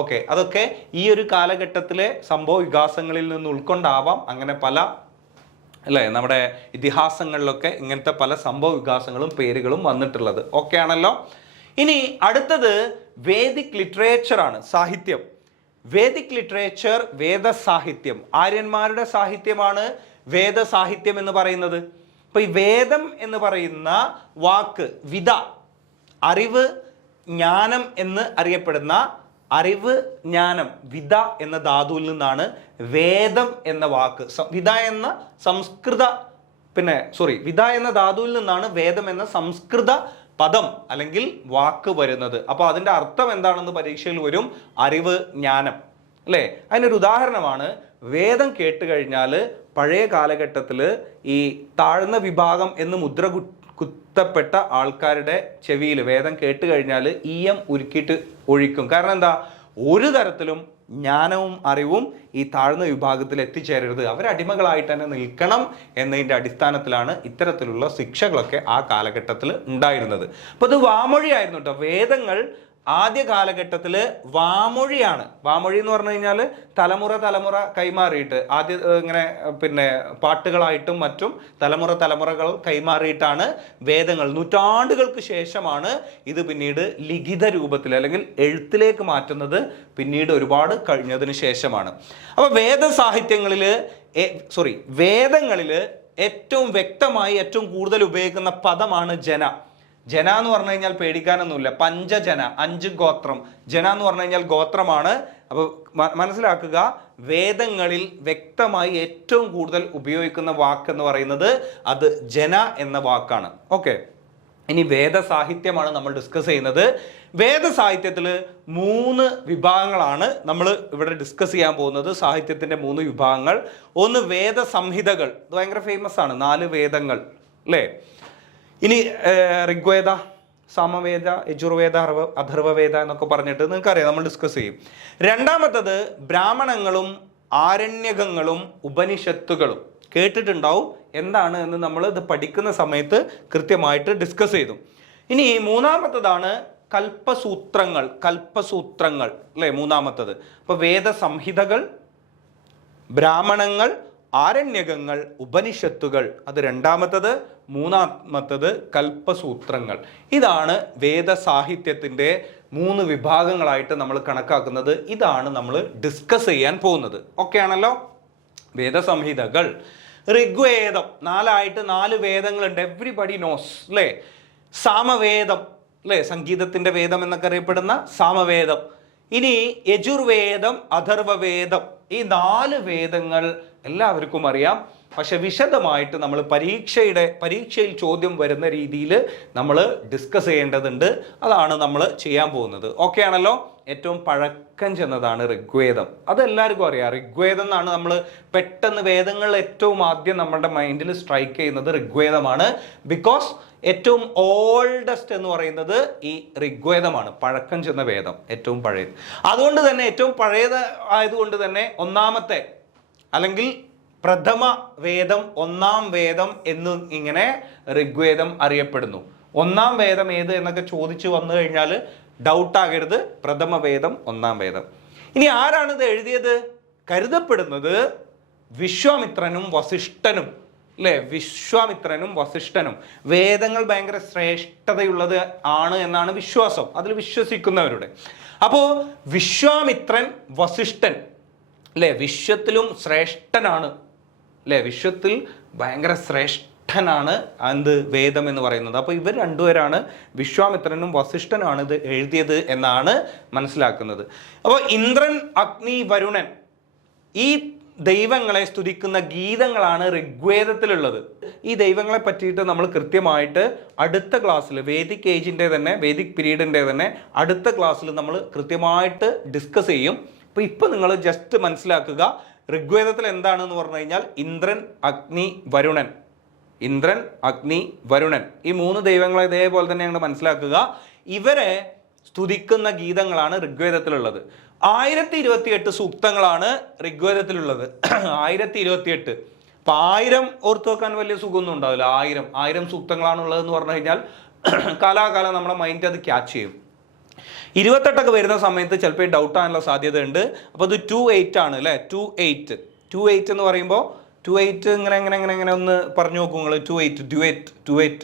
ഓക്കെ, അതൊക്കെ ഈ ഒരു കാലഘട്ടത്തിലെ സംഭവ വികാസങ്ങളിൽ നിന്ന് ഉൾക്കൊണ്ടാവാം അങ്ങനെ പല അല്ലേ നമ്മുടെ ഇതിഹാസങ്ങളിലൊക്കെ ഇങ്ങനത്തെ പല സംഭവ വികാസങ്ങളും പേരുകളും വന്നിട്ടുള്ളത്. ഓക്കെ ആണല്ലോ. ഇനി അടുത്തത് വേദിക് ലിറ്ററേച്ചർ ആണ്, സാഹിത്യം. Vedic literature, വേദസാഹിത്യം. ആര്യന്മാരുടെ സാഹിത്യമാണ് വേദസാഹിത്യം എന്ന് പറയുന്നത്. അപ്പൊ ഈ വേദം എന്ന് പറയുന്ന വാക്ക് വിദ, അറിവ്, ജ്ഞാനം എന്ന് അറിയപ്പെടുന്ന അറിവ്, ജ്ഞാനം, വിദ എന്ന ധാതുവിൽ നിന്നാണ് വേദം എന്ന വാക്ക്. വിദ എന്ന സംസ്കൃത വിധ എന്ന ധാതുവിൽ നിന്നാണ് വേദം എന്ന സംസ്കൃത പദം അല്ലെങ്കിൽ വാക്ക് വരുന്നത്. അപ്പോൾ അതിന്റെ അർത്ഥം എന്താണെന്ന് പരീക്ഷയിൽ വരും, അറിവ്, ജ്ഞാനം, അല്ലേ? അതിനൊരു ഉദാഹരണമാണ് വേദം കേട്ട് കഴിഞ്ഞാൽ പഴയ കാലഘട്ടത്തിൽ ഈ താഴ്ന്ന വിഭാഗം എന്ന് മുദ്ര കുത്തപ്പെട്ട ആൾക്കാരുടെ ചെവിയിൽ വേദം കേട്ട് കഴിഞ്ഞാൽ ഈയം ഉരുക്കിയിട്ട് ഒഴിക്കും. കാരണം എന്താ? ഒരു തരത്തിലും ജ്ഞാനവും അറിവും ഈ താഴ്ന്ന വിഭാഗത്തിൽ എത്തിച്ചേരരുത്, അവരടിമകളായിട്ട് തന്നെ നിൽക്കണം എന്നതിൻ്റെ അടിസ്ഥാനത്തിലാണ് ഇത്തരത്തിലുള്ള ശിക്ഷകളൊക്കെ ആ കാലഘട്ടത്തിൽ ഉണ്ടായിരുന്നത്. അപ്പോൾ ഇത് വാമൊഴിയായിരുന്നു കേട്ടോ. വേദങ്ങൾ ആദ്യ കാലഘട്ടത്തിൽ വാമൊഴിയാണ്. വാമൊഴി എന്ന് പറഞ്ഞു കഴിഞ്ഞാൽ തലമുറ കൈമാറിയിട്ട് ഇങ്ങനെ പാട്ടുകളായിട്ടും മറ്റും തലമുറകൾ കൈമാറിയിട്ടാണ് വേദങ്ങൾ. നൂറ്റാണ്ടുകൾക്ക് ശേഷമാണ് ഇത് പിന്നീട് ലിഖിത രൂപത്തിൽ അല്ലെങ്കിൽ എഴുത്തിലേക്ക് മാറ്റുന്നത്, പിന്നീട് ഒരുപാട് കഴിഞ്ഞതിന് ശേഷമാണ്. അപ്പോൾ വേദങ്ങളിൽ ഏറ്റവും വ്യക്തമായി ഏറ്റവും കൂടുതൽ ഉപയോഗിക്കുന്ന പദമാണ് ജന. ജന എന്ന് പറഞ്ഞു കഴിഞ്ഞാൽ പേടിക്കാനൊന്നുമില്ല, പഞ്ചജന, 5 ഗോത്രം. ജന എന്ന് പറഞ്ഞു കഴിഞ്ഞാൽ ഗോത്രമാണ്. അപ്പോൾ മനസ്സിലാക്കുക, വേദങ്ങളിൽ വ്യക്തമായി ഏറ്റവും കൂടുതൽ ഉപയോഗിക്കുന്ന വാക്ക് എന്ന് പറയുന്നത് അത് ജന എന്ന വാക്കാണ്. ഓക്കെ, ഇനി വേദസാഹിത്യമാണ് നമ്മൾ ഡിസ്കസ് ചെയ്യുന്നത്. വേദസാഹിത്യത്തിൽ 3 വിഭാഗങ്ങളാണ് നമ്മൾ ഇവിടെ ഡിസ്കസ് ചെയ്യാൻ പോകുന്നത്. സാഹിത്യത്തിൻ്റെ 3 വിഭാഗങ്ങൾ. ഒന്ന് വേദസംഹിതകൾ, ഇത് ഭയങ്കര ഫേമസ് ആണ്, 4 വേദങ്ങൾ, അല്ലേ? ഇനി ഋഗ്വേദ, സാമവേദ, യജുർവേദ, അഥർവവേദ എന്നൊക്കെ പറഞ്ഞിട്ട് നിങ്ങൾക്കറിയാം, നമ്മൾ ഡിസ്കസ് ചെയ്യും. രണ്ടാമത്തത് ബ്രാഹ്മണങ്ങളും ആരണ്യകങ്ങളും ഉപനിഷത്തുകളും. കേട്ടിട്ടുണ്ടാവും, എന്താണ് എന്ന് നമ്മൾ ഇത് പഠിക്കുന്ന സമയത്ത് കൃത്യമായിട്ട് ഡിസ്കസ് ചെയ്തു. ഇനി മൂന്നാമത്തതാണ് കൽപ്പസൂത്രങ്ങൾ, അല്ലേ? മൂന്നാമത്തത്. അപ്പോൾ വേദസംഹിതകൾ, ബ്രാഹ്മണങ്ങൾ, ആരണ്യകങ്ങൾ, ഉപനിഷത്തുകൾ, അത് രണ്ടാമത്തത്. മൂന്നാമത്തത് കൽപ്പസൂത്രങ്ങൾ. ഇതാണ് വേദസാഹിത്യത്തിൻ്റെ 3 വിഭാഗങ്ങളായിട്ട് നമ്മൾ കണക്കാക്കുന്നത്. ഇതാണ് നമ്മൾ ഡിസ്കസ് ചെയ്യാൻ പോകുന്നത്. ഓക്കെ ആണല്ലോ? വേദസംഹിതകൾ, ഋഗ്വേദം, 4 വേദങ്ങളുണ്ട്, എവ്രിബഡി നോസ്, അല്ലേ? സാമവേദം, അല്ലേ? സംഗീതത്തിൻ്റെ വേദം എന്നൊക്കെ അറിയപ്പെടുന്ന സാമവേദം. ഇനി യജുർവേദം, അഥർവവേദം, ഈ 4 വേദങ്ങൾ എല്ലാവർക്കും അറിയാം. പക്ഷെ വിശദമായിട്ട് നമ്മൾ പരീക്ഷയിൽ ചോദ്യം വരുന്ന രീതിയിൽ നമ്മൾ ഡിസ്കസ് ചെയ്യേണ്ടതുണ്ട്. അതാണ് നമ്മൾ ചെയ്യാൻ പോകുന്നത്. ഓക്കെ ആണല്ലോ? ഏറ്റവും പഴക്കം ചെന്നതാണ് ഋഗ്വേദം. അതെല്ലാവർക്കും അറിയാം. ഋഗ്വേദം എന്നാണ് നമ്മൾ പെട്ടെന്ന് വേദങ്ങളിൽ ഏറ്റവും ആദ്യം നമ്മുടെ മൈൻഡിൽ സ്ട്രൈക്ക് ചെയ്യുന്നത് ഋഗ്വേദമാണ്. ബിക്കോസ് ഏറ്റവും ഓൾഡസ്റ്റ് എന്ന് പറയുന്നത് ഈ ഋഗ്വേദമാണ്, പഴക്കം ചെന്ന വേദം, ഏറ്റവും പഴയത്. അതുകൊണ്ട് തന്നെ ഏറ്റവും പഴയത് ആയതുകൊണ്ട് തന്നെ ഒന്നാമത്തെ അല്ലെങ്കിൽ പ്രഥമ വേദം, 1-ാം വേദം എന്ന് ഇങ്ങനെ ഋഗ്വേദം അറിയപ്പെടുന്നു. 1-ാം വേദം ഏത് എന്നൊക്കെ ചോദിച്ചു വന്നു കഴിഞ്ഞാൽ ഡൗട്ടാകരുത്, പ്രഥമ വേദം, 1-ാം വേദം. ഇനി ആരാണ് ഇത് എഴുതിയത്? കരുതപ്പെടുന്നത് വിശ്വാമിത്രനും വസിഷ്ഠനും, അല്ലേ? വിശ്വാമിത്രനും വസിഷ്ഠനും. വേദങ്ങൾ ഭയങ്കര ശ്രേഷ്ഠതയുള്ളത് ആണ് എന്നാണ് വിശ്വാസം, അതിൽ വിശ്വസിക്കുന്നവരുടെ. അപ്പോൾ വിശ്വാമിത്രൻ, വസിഷ്ഠൻ, അല്ലേ? വിശ്വത്തിലും ശ്രേഷ്ഠനാണ്, അല്ലേ? വിശ്വത്തിൽ ഭയങ്കര ശ്രേഷ്ഠനാണ് എന്ത്? വേദം എന്ന് പറയുന്നത്. അപ്പോൾ ഇവർ രണ്ടുപേരാണ്, വിശ്വാമിത്രനും വസിഷ്ഠനാണ് ഇത് എഴുതിയത് എന്നാണ് മനസ്സിലാക്കുന്നത്. അപ്പോൾ ഇന്ദ്രൻ, അഗ്നി, വരുണൻ, ഈ ദൈവങ്ങളെ സ്തുതിക്കുന്ന ഗീതങ്ങളാണ് ഋഗ്വേദത്തിലുള്ളത്. ഈ ദൈവങ്ങളെ പറ്റിയിട്ട് നമ്മൾ കൃത്യമായിട്ട് അടുത്ത ക്ലാസ്സിൽ, വേദിക് ഏജിൻ്റെ തന്നെ, വേദിക് പീരീഡിൻ്റെ തന്നെ അടുത്ത ക്ലാസ്സിൽ നമ്മൾ കൃത്യമായിട്ട് ഡിസ്കസ് ചെയ്യും. അപ്പോൾ ഇപ്പോൾ നിങ്ങൾ ജസ്റ്റ് മനസ്സിലാക്കുക, ഋഗ്വേദത്തിൽ എന്താണെന്ന് പറഞ്ഞു കഴിഞ്ഞാൽ ഇന്ദ്രൻ, അഗ്നി, വരുണൻ. ഇന്ദ്രൻ, അഗ്നി, വരുണൻ, ഈ 3 ദൈവങ്ങളെ ഇതേപോലെ തന്നെ ഞങ്ങൾ മനസ്സിലാക്കുക. ഇവരെ സ്തുതിക്കുന്ന ഗീതങ്ങളാണ് ഋഗ്വേദത്തിലുള്ളത്. 1028 സൂക്തങ്ങളാണ് ഋഗ്വേദത്തിലുള്ളത്. 1028. അപ്പം 1000 ഓർത്ത് വെക്കാൻ വലിയ സുഖമൊന്നും ഉണ്ടാവില്ല. 1000 സൂക്തങ്ങളാണുള്ളതെന്ന് പറഞ്ഞു കഴിഞ്ഞാൽ കാലാകാലം നമ്മുടെ മൈൻഡ് അത് ക്യാച്ച് ചെയ്യും. 28 വരുന്ന സമയത്ത് ചിലപ്പോൾ ഡൗട്ട് ആകാനുള്ള സാധ്യത ഉണ്ട്. അപ്പോൾ അത് 28 ആണ്, അല്ലേ? 28 എന്ന് പറയുമ്പോൾ 28 ഇങ്ങനെ ഒന്ന് പറഞ്ഞു നോക്കൂ നിങ്ങൾ. 28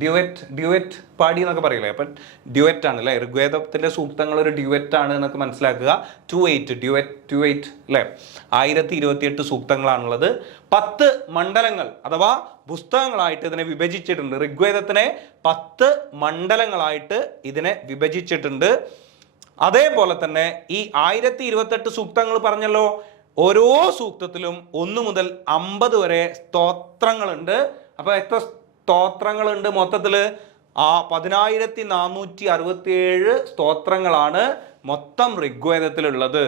ഡ്യുവറ്റ് പാടി എന്നൊക്കെ പറയില്ലേ? അപ്പം ഡ്യുവറ്റ് ആണ്, അല്ലേ? ഋഗ്വേദത്തിൻ്റെ സൂക്തങ്ങൾ ഒരു ഡ്യുവറ്റ് ആണ് എന്നൊക്കെ മനസ്സിലാക്കുക. 28 ഡ്യുവറ്റ്, അല്ലേ? 1028 സൂക്തങ്ങളാണുള്ളത്. 10 മണ്ഡലങ്ങൾ അഥവാ പുസ്തകങ്ങളായിട്ട് ഇതിനെ വിഭജിച്ചിട്ടുണ്ട്. ഋഗ്വേദത്തിനെ 10 മണ്ഡലങ്ങളായിട്ട് ഇതിനെ വിഭജിച്ചിട്ടുണ്ട്. അതേപോലെ തന്നെ ഈ 1028 സൂക്തങ്ങൾ പറഞ്ഞല്ലോ, ഓരോ സൂക്തത്തിലും 1 മുതൽ 50 വരെ സ്തോത്രങ്ങളുണ്ട്. അപ്പൊ എത്ര സ്തോത്രങ്ങളുണ്ട് മൊത്തത്തില്? 10467 സ്തോത്രങ്ങളാണ് മൊത്തം ഋഗ്വേദത്തിലുള്ളത്.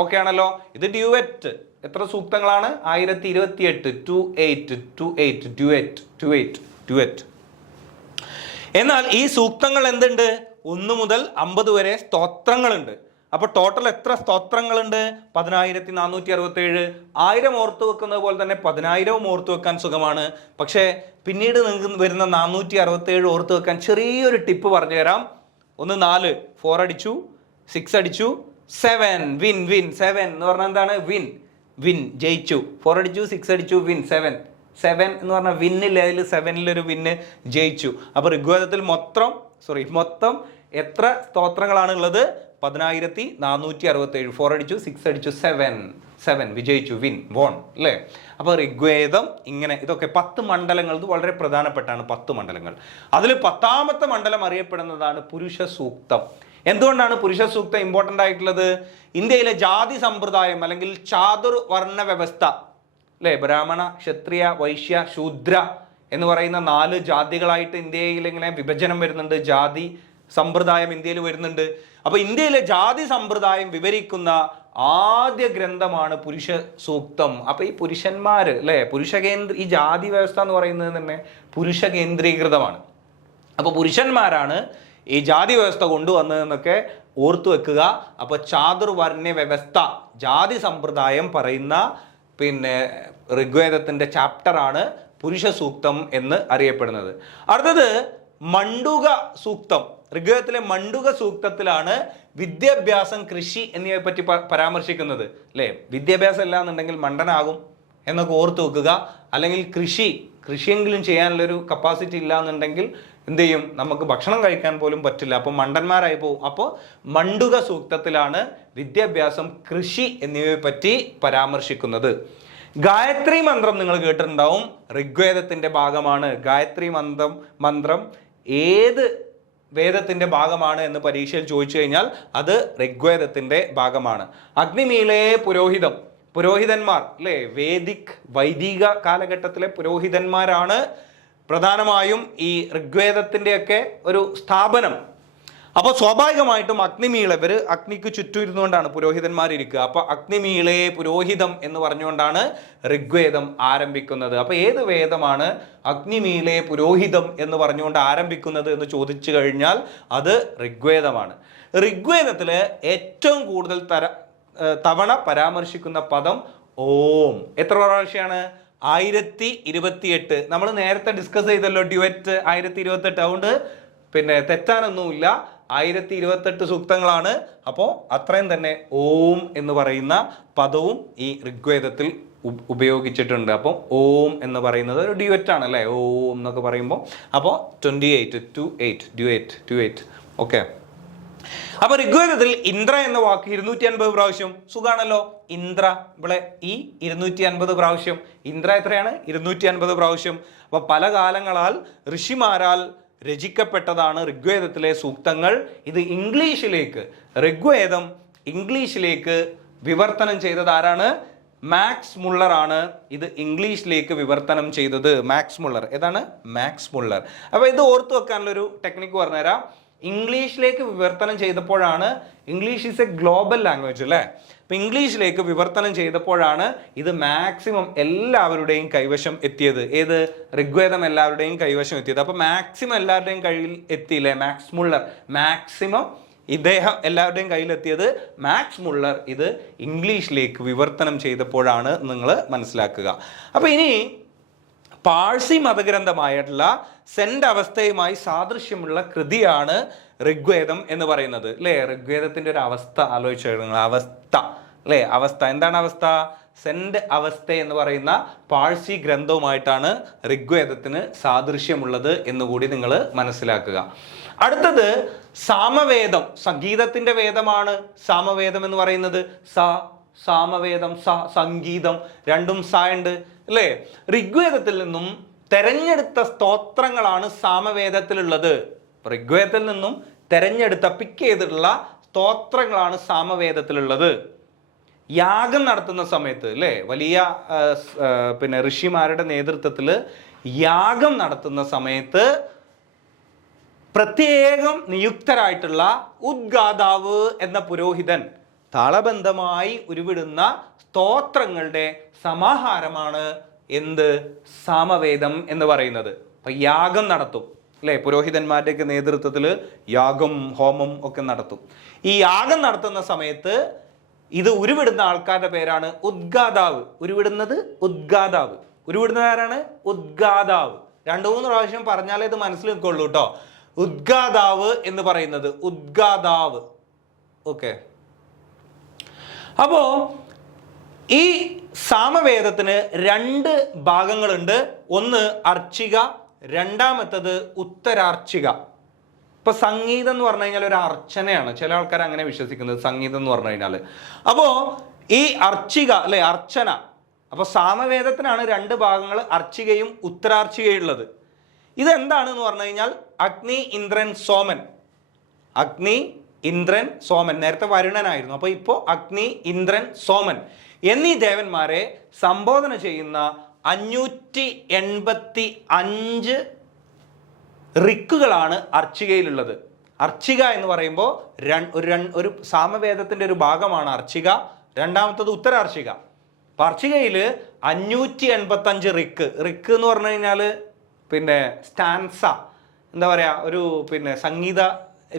ഓക്കെ ആണല്ലോ. ഇത് ഡ്യൂവറ്റ്. എത്ര സൂക്തങ്ങളാണ്? 1028 ഡ്യൂവറ്റ്. എന്നാൽ ഈ സൂക്തങ്ങൾ എന്തുണ്ട്? 1 മുതൽ 50 വരെ സ്തോത്രങ്ങളുണ്ട്. അപ്പൊ ടോട്ടൽ എത്ര സ്തോത്രങ്ങളുണ്ട്? 10467. 1000 ഓർത്തു വെക്കുന്നത് പോലെ തന്നെ 10000 ഓർത്തു വെക്കാൻ സുഖമാണ്. പക്ഷേ പിന്നീട് നിങ്ങൾക്ക് വരുന്ന 467 ഓർത്തു വെക്കാൻ ചെറിയൊരു ടിപ്പ് പറഞ്ഞു തരാം. 4 4 അടിച്ചു, 6 അടിച്ചു, 7 വിൻ 7 എന്ന് പറഞ്ഞാൽ എന്താണ്? വിൻ ജയിച്ചു. 4 അടിച്ചു, 6 അടിച്ചു, വിൻ 7 എന്ന് പറഞ്ഞാൽ വിന്നില്ല, അതിൽ 7-ലൊരു വിന്ന് ജയിച്ചു. അപ്പൊ ഋഗ്വേദത്തിൽ മൊത്തം എത്ര സ്തോത്രങ്ങളാണ് ഉള്ളത്? 10467. 4 അടിച്ചു, 6 അടിച്ചു, 7 വിജയിച്ചു, വോൺ അല്ലേ? അപ്പൊ ഋഗ്വേദം ഇങ്ങനെ, ഇതൊക്കെ 10 മണ്ഡലങ്ങൾ. ഇത് വളരെ പ്രധാനപ്പെട്ടാണ് 10 മണ്ഡലങ്ങൾ. അതിൽ 10ാമത്തെ മണ്ഡലം അറിയപ്പെടുന്നതാണ് പുരുഷ സൂക്തം. എന്തുകൊണ്ടാണ് പുരുഷ സൂക്തം ഇമ്പോർട്ടൻ്റ് ആയിട്ടുള്ളത്? ഇന്ത്യയിലെ ജാതി സമ്പ്രദായം അല്ലെങ്കിൽ ചാതുർവർണ്ണ വ്യവസ്ഥ അല്ലേ, ബ്രാഹ്മണ, ക്ഷത്രിയ, വൈശ്യ, ശൂദ്ര എന്ന് പറയുന്ന 4 ജാതികളായിട്ട് ഇന്ത്യയിൽ ഇങ്ങനെ വിഭജനം വരുന്നുണ്ട്. ജാതി സമ്പ്രദായം ഇന്ത്യയിൽ വരുന്നുണ്ട്. അപ്പൊ ഇന്ത്യയിലെ ജാതി സമ്പ്രദായം വിവരിക്കുന്ന ആദ്യ ഗ്രന്ഥമാണ് പുരുഷ സൂക്തം. അപ്പൊ ഈ പുരുഷന്മാര് അല്ലെ, ഈ ജാതി വ്യവസ്ഥ എന്ന് പറയുന്നത് തന്നെ പുരുഷ കേന്ദ്രീകൃതമാണ്. അപ്പൊ പുരുഷന്മാരാണ് ഈ ജാതി വ്യവസ്ഥ കൊണ്ടുവന്നതെന്നൊക്കെ ഓർത്തു വെക്കുക. അപ്പൊ ചാതുർവർണ്ണ വ്യവസ്ഥ, ജാതി സമ്പ്രദായം പറയുന്ന ഋഗ്വേദത്തിന്റെ ചാപ്റ്ററാണ് പുരുഷ സൂക്തം എന്ന് അറിയപ്പെടുന്നത്. അടുത്തത് മണ്ഡൂക സൂക്തം. ഋഗ്വേദത്തിലെ മണ്ഡൂക സൂക്തത്തിലാണ് വിദ്യാഭ്യാസം, കൃഷി എന്നിവയെ പറ്റി പരാമർശിക്കുന്നത് അല്ലേ. വിദ്യാഭ്യാസം ഇല്ല എന്നുണ്ടെങ്കിൽ മണ്ടനാകും എന്നൊക്കെ ഓർത്തു വെക്കുക. അല്ലെങ്കിൽ കൃഷിയെങ്കിലും ചെയ്യാനുള്ളൊരു കപ്പാസിറ്റി ഇല്ല എന്നുണ്ടെങ്കിൽ എന്ത് ചെയ്യും? നമുക്ക് ഭക്ഷണം കഴിക്കാൻ പോലും പറ്റില്ല, അപ്പോൾ മണ്ടന്മാരായി പോകും. അപ്പോൾ മണ്ഡൂക സൂക്തത്തിലാണ് വിദ്യാഭ്യാസം, കൃഷി എന്നിവയെ പറ്റി പരാമർശിക്കുന്നത്. ഗായത്രി മന്ത്രം നിങ്ങൾ കേട്ടിട്ടുണ്ടാവും, ഋഗ്വേദത്തിന്റെ ഭാഗമാണ്. ഗായത്രി മന്ത്രം ഏത് വേദത്തിന്റെ ഭാഗമാണ് എന്ന് പരീക്ഷയിൽ ചോദിച്ചു കഴിഞ്ഞാൽ അത് ഋഗ്വേദത്തിന്റെ ഭാഗമാണ്. അഗ്നിമീളേ പുരോഹിതന്മാർ അല്ലേ, വൈദിക കാലഘട്ടത്തിലെ പുരോഹിതന്മാരാണ് പ്രധാനമായും ഈ ഋഗ്വേദത്തിൻ്റെയൊക്കെ ഒരു സ്ഥാപനം. അപ്പോൾ സ്വാഭാവികമായിട്ടും അഗ്നിമീള, ഇവർ അഗ്നിക്ക് ചുറ്റും ഇരുന്നുകൊണ്ടാണ് പുരോഹിതന്മാരിരിക്കുക. അപ്പൊ അഗ്നിമീളേ പുരോഹിതം എന്ന് പറഞ്ഞുകൊണ്ടാണ് ഋഗ്വേദം ആരംഭിക്കുന്നത്. അപ്പൊ ഏത് വേദമാണ് അഗ്നിമീളേ പുരോഹിതം എന്ന് പറഞ്ഞുകൊണ്ട് ആരംഭിക്കുന്നത് എന്ന് ചോദിച്ചു കഴിഞ്ഞാൽ അത് ഋഗ്വേദമാണ്. ഋഗ്വേദത്തില് ഏറ്റവും കൂടുതൽ തവണ പരാമർശിക്കുന്ന പദം ഓം. എത്ര പ്രാവശ്യമാണ്? 1028. നമ്മൾ നേരത്തെ ഡിസ്കസ് ചെയ്തല്ലോ, ഡ്യുവറ്റ് 1028. അതുകൊണ്ട് തെറ്റാനൊന്നുമില്ല, 1028 സൂക്തങ്ങളാണ്. അപ്പോൾ അത്രയും തന്നെ ഓം എന്ന് പറയുന്ന പദവും ഈ ഋഗ്വേദത്തിൽ ഉപയോഗിച്ചിട്ടുണ്ട്. അപ്പോൾ ഓം എന്ന് പറയുന്നത് ഒരു ഡ്യുവറ്റ് ആണ് അല്ലേ, ഓം എന്നൊക്കെ പറയുമ്പോൾ. അപ്പോൾ 28 ഡ്യുവറ്റ്. ഓക്കെ. അപ്പൊ ഋഗ്വേദത്തിൽ ഇന്ദ്ര എന്ന വാക്ക് 250 പ്രാവശ്യം. സുഖാണല്ലോ. ഇന്ദ്ര ഇവിടെ ഈ 250 പ്രാവശ്യം. ഇന്ദ്ര എത്രയാണ്? 250 പ്രാവശ്യം. അപ്പൊ പല കാലങ്ങളാൽ ഋഷിമാരാൽ രചിക്കപ്പെട്ടതാണ് ഋഗ്വേദത്തിലെ സൂക്തങ്ങൾ. ഇത് ഋഗ്വേദം ഇംഗ്ലീഷിലേക്ക് വിവർത്തനം ചെയ്തത് ആരാണ്? മാക്സ് മുള്ളർ ആണ് ഇത് ഇംഗ്ലീഷിലേക്ക് വിവർത്തനം ചെയ്തത്. Max Muller. അപ്പൊ ഇത് ഓർത്തു വെക്കാനുള്ളൊരു ടെക്നിക്ക് പറഞ്ഞുതരാം. ഇംഗ്ലീഷിലേക്ക് വിവർത്തനം ചെയ്തപ്പോഴാണ്, English is a global language അല്ലേ, അപ്പൊ ഇംഗ്ലീഷിലേക്ക് വിവർത്തനം ചെയ്തപ്പോഴാണ് ഇത് മാക്സിമം എല്ലാവരുടെയും കൈവശം എത്തിയത്. ഏത്? ഋഗ്വേദം എല്ലാവരുടെയും കൈവശം എത്തിയത്. അപ്പൊ മാക്സിമം എല്ലാവരുടെയും കയ്യിൽ എത്തിയില്ലേ മാക്സ് മുള്ളർ? മാക്സിമം ഇദ്ദേഹം എല്ലാവരുടെയും കയ്യിലെത്തിയത് മാക്സ് മുള്ളർ ഇത് ഇംഗ്ലീഷിലേക്ക് വിവർത്തനം ചെയ്തപ്പോഴാണ് നിങ്ങൾ മനസ്സിലാക്കുക. അപ്പൊ ഇനി പാഴ്സി മതഗ്രന്ഥമായിട്ടുള്ള സെന്റ് അവസ്ഥയുമായി സാദൃശ്യമുള്ള കൃതിയാണ് ഋഗ്വേദം എന്ന് പറയുന്നത് അല്ലേ. ഋഗ്വേദത്തിന്റെ ഒരു അവസ്ഥ ആലോചിച്ചു, അവസ്ഥ അല്ലേ, അവസ്ഥ എന്താണ് അവസ്ഥ? സെന്റ് അവസ്ഥ എന്ന് പറയുന്ന പാഴ്സി ഗ്രന്ഥവുമായിട്ടാണ് ഋഗ്വേദത്തിന് സാദൃശ്യമുള്ളത് എന്നുകൂടി നിങ്ങൾ മനസ്സിലാക്കുക. അടുത്തത് സാമവേദം, സംഗീതത്തിന്റെ വേദമാണ് സാമവേദം എന്ന് പറയുന്നത്. സാമവേദം, സംഗീതം, രണ്ടും ഉണ്ട് അല്ലേ. ഋഗ്വേദത്തിൽ നിന്നും തെരഞ്ഞെടുത്ത സ്തോത്രങ്ങളാണ് സാമവേദത്തിലുള്ളത്. ഋഗ്വേദത്തിൽ നിന്നും പിക്ക് ചെയ്തിട്ടുള്ള സ്തോത്രങ്ങളാണ് സാമവേദത്തിലുള്ളത്. യാഗം നടത്തുന്ന സമയത്ത് അല്ലേ, വലിയ പിന്നെ ഋഷിമാരുടെ നേതൃത്വത്തിൽ യാഗം നടത്തുന്ന സമയത്ത് പ്രത്യേകം നിയുക്തരായിട്ടുള്ള ഉദ്ഗാതാവ് എന്ന പുരോഹിതൻ താളബന്ധമായി ഉരുവിടുന്ന സ്തോത്രങ്ങളുടെ സമാഹാരമാണ് എന്ത്, സാമവേദം എന്ന് പറയുന്നത്. അപ്പൊ യാഗം നടത്തും അല്ലെ, പുരോഹിതന്മാരുടെയൊക്കെ നേതൃത്വത്തിൽ യാഗം ഹോമം ഒക്കെ നടത്തും. ഈ യാഗം നടത്തുന്ന സമയത്ത് ഇത് ഉരുവിടുന്ന ആൾക്കാരുടെ പേരാണ് ഉദ്ഗാതാവ്. ഉരുവിടുന്നത് ഉദ്ഗാതാവ്. ഉരുവിടുന്നത് ആരാണ്? ഉദ്ഗാതാവ്. 2-3 പ്രാവശ്യം പറഞ്ഞാലേ ഇത് മനസ്സിൽ നിൽക്കുള്ളൂ കേട്ടോ. ഉദ്ഗാതാവ് എന്ന് പറയുന്നത് ഉദ്ഗാതാവ്. ഓക്കെ. അപ്പോ ഈ സാമവേദത്തിന് 2 ഭാഗങ്ങളുണ്ട്. ഒന്ന് അർച്ചിക, രണ്ടാമത്തത് ഉത്തരാർച്ചിക. ഇപ്പൊ സംഗീതം എന്ന് പറഞ്ഞു കഴിഞ്ഞാൽ ഒരു അർച്ചനയാണ്. ചില ആൾക്കാർ അങ്ങനെ വിശ്വസിക്കുന്നത് സംഗീതം എന്ന് പറഞ്ഞു കഴിഞ്ഞാൽ. അപ്പോ ഈ അർച്ചിക അല്ലെ, അർച്ചന. അപ്പൊ സാമവേദത്തിനാണ് 2 ഭാഗങ്ങൾ, അർച്ചികയും ഉത്തരാർച്ചികയും ഉള്ളത്. ഇതെന്താണെന്ന് പറഞ്ഞു കഴിഞ്ഞാൽ അഗ്നി, ഇന്ദ്രൻ, സോമൻ. അഗ്നി, ഇന്ദ്രൻ, സോമൻ. നേരത്തെ വരുണനായിരുന്നു, അപ്പൊ ഇപ്പോ അഗ്നി, ഇന്ദ്രൻ, സോമൻ എന്നീ ദേവന്മാരെ സംബോധന ചെയ്യുന്ന 585 റിക്കുകളാണ് അർച്ചികയിലുള്ളത്. അർച്ചിക എന്ന് പറയുമ്പോൾ ഒരു സാമവേദത്തിന്റെ ഒരു ഭാഗമാണ് അർച്ചിക. രണ്ടാമത്തത് ഉത്തരാർച്ചിക. അപ്പൊ അർച്ചികയിൽ 585 റിക്ക്. റിക്ക് എന്ന് പറഞ്ഞു കഴിഞ്ഞാൽ പിന്നെ സ്റ്റാൻസ, എന്താ പറയാ, ഒരു പിന്നെ സംഗീത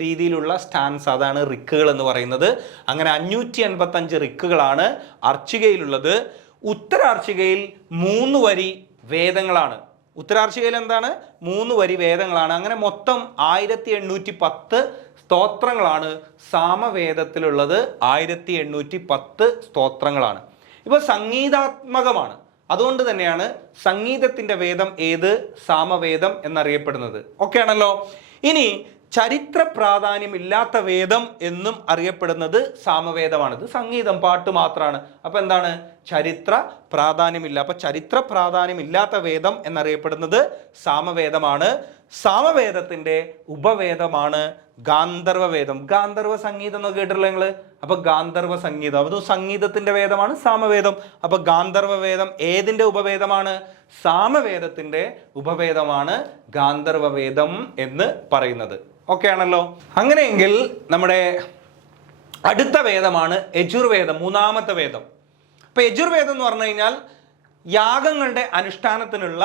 രീതിയിലുള്ള സ്റ്റാൻസ്, അതാണ് റിക്കുകൾ എന്ന് പറയുന്നത്. അങ്ങനെ 585 റിക്കുകളാണ് അർച്ചികയിലുള്ളത്. ഉത്തരാർച്ചികയിൽ 3 വരി വേദങ്ങളാണ്. ഉത്തരാർച്ചികയിൽ എന്താണ്? 3 വരി വേദങ്ങളാണ്. അങ്ങനെ മൊത്തം 1810 സ്തോത്രങ്ങളാണ് സാമവേദത്തിലുള്ളത്. 1810 സ്തോത്രങ്ങളാണ്. ഇപ്പൊ സംഗീതാത്മകമാണ്. അതുകൊണ്ട് തന്നെയാണ് സംഗീതത്തിന്റെ വേദം ഏത്? സാമവേദം എന്നറിയപ്പെടുന്നത്. ഓക്കെ ആണല്ലോ. ഇനി ചരിത്ര പ്രാധാന്യമില്ലാത്ത വേദം എന്നും അറിയപ്പെടുന്നത് സാമവേദമാണ്. ഇത് സംഗീതം, പാട്ട് മാത്രമാണ്. അപ്പൊ എന്താണ്? ചരിത്ര പ്രാധാന്യമില്ല. അപ്പൊ ചരിത്ര പ്രാധാന്യമില്ലാത്ത വേദം എന്നറിയപ്പെടുന്നത് സാമവേദമാണ്. സാമവേദത്തിന്റെ ഉപവേദമാണ് ഗാന്ധർവ വേദം. ഗാന്ധർവ സംഗീതം എന്നൊക്കെ കേട്ടിട്ടില്ല നിങ്ങള്? അപ്പൊ ഗാന്ധർവ സംഗീതം അതും സംഗീതത്തിന്റെ വേദമാണ് സാമവേദം. അപ്പൊ ഗാന്ധർവ വേദം ഏതിന്റെ ഉപവേദമാണ്? സാമവേദത്തിന്റെ ഉപവേദമാണ് ഗാന്ധർവ വേദം എന്ന് പറയുന്നത്. ഓക്കെ ആണല്ലോ. അങ്ങനെയെങ്കിൽ നമ്മുടെ അടുത്ത വേദമാണ് യജുർവേദം, 3ാമത്തെ വേദം. അപ്പൊ യജുർവേദം എന്ന് പറഞ്ഞു കഴിഞ്ഞാൽ യാഗങ്ങളുടെ അനുഷ്ഠാനത്തിനുള്ള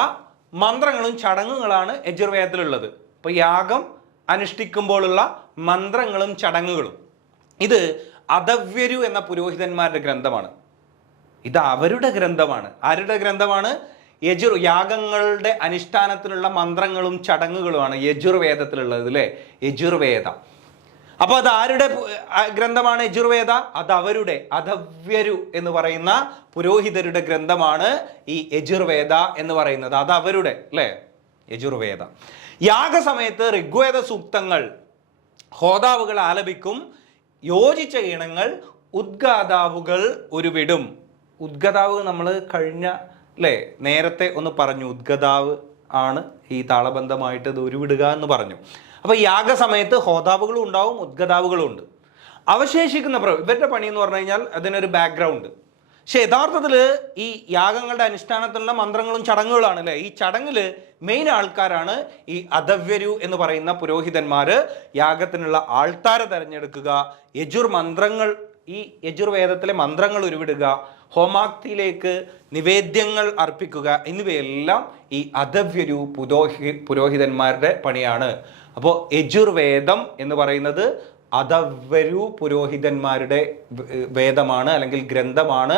മന്ത്രങ്ങളും ചടങ്ങുകളാണ് യജുർവേദത്തിലുള്ളത്. അപ്പൊ യാഗം അനുഷ്ഠിക്കുമ്പോഴുള്ള മന്ത്രങ്ങളും ചടങ്ങുകളും. ഇത് അദവ്യരു എന്ന പുരോഹിതന്മാരുടെ ഗ്രന്ഥമാണ്. ഇത് അവരുടെ ഗ്രന്ഥമാണ്. ആരുടെ ഗ്രന്ഥമാണ്? യാഗങ്ങളുടെ അനുഷ്ഠാനത്തിനുള്ള മന്ത്രങ്ങളും ചടങ്ങുകളുമാണ് യജുർവേദത്തിലുള്ളത് അല്ലേ, യജുർവേദ. അപ്പൊ അത് ആരുടെ ഗ്രന്ഥമാണ് യജുർവേദ? അത് അവരുടെ, അദവ്യരു എന്ന് പറയുന്ന പുരോഹിതരുടെ ഗ്രന്ഥമാണ് ഈ യജുർവേദ എന്ന് പറയുന്നത്. അത് അവരുടെ അല്ലേ, യജുർവേദ. യാഗസമയത്ത് ഋഗ്വേദ സൂക്തങ്ങൾ ഹോതാവുകൾ ആലപിക്കും. യോജിച്ച ഈണങ്ങൾ ഉദ്ഗാതാവുകൾ ഉരുവിടും. ഉദ്ഗതാവ് നമ്മൾ കഴിഞ്ഞ നേരത്തെ ഒന്ന് പറഞ്ഞു. ഉദ്ഗതാവ് ആണ് ഈ താളബന്ധമായിട്ട് ഇത് ഉരുവിടുക എന്ന് പറഞ്ഞു. അപ്പൊ യാഗസമയത്ത് ഹോതാവുകളും ഉണ്ടാവും, ഉദ്ഗതാവുകളും ഉണ്ട്. അവശേഷിക്കുന്ന ഇവരുടെ പണി എന്ന് പറഞ്ഞു കഴിഞ്ഞാൽ അതിനൊരു ബാക്ക്ഗ്രൗണ്ട്. പക്ഷെ യഥാർത്ഥത്തിൽ ഈ യാഗങ്ങളുടെ അനുഷ്ഠാനത്തിലുള്ള മന്ത്രങ്ങളും ചടങ്ങുകളാണ് അല്ലേ. ഈ ചടങ്ങിൽ മെയിൻ ആൾക്കാരാണ് ഈ അദവ്യരു എന്ന് പറയുന്ന പുരോഹിതന്മാര്. യാഗത്തിനുള്ള ആൾക്കാരെ തെരഞ്ഞെടുക്കുക, മന്ത്രങ്ങൾ, ഈ യജുർവേദത്തിലെ മന്ത്രങ്ങൾ ഉരുവിടുക, ഹോമാക്തിയിലേക്ക് നിവേദ്യങ്ങൾ അർപ്പിക്കുക എന്നിവയെല്ലാം ഈ അദവ്യരു പുരോഹിതന്മാരുടെ പണിയാണ്. അപ്പോൾ യജുർവേദം എന്ന് പറയുന്നത് അദവ്യരു പുരോഹിതന്മാരുടെ വേദമാണ്, അല്ലെങ്കിൽ ഗ്രന്ഥമാണ്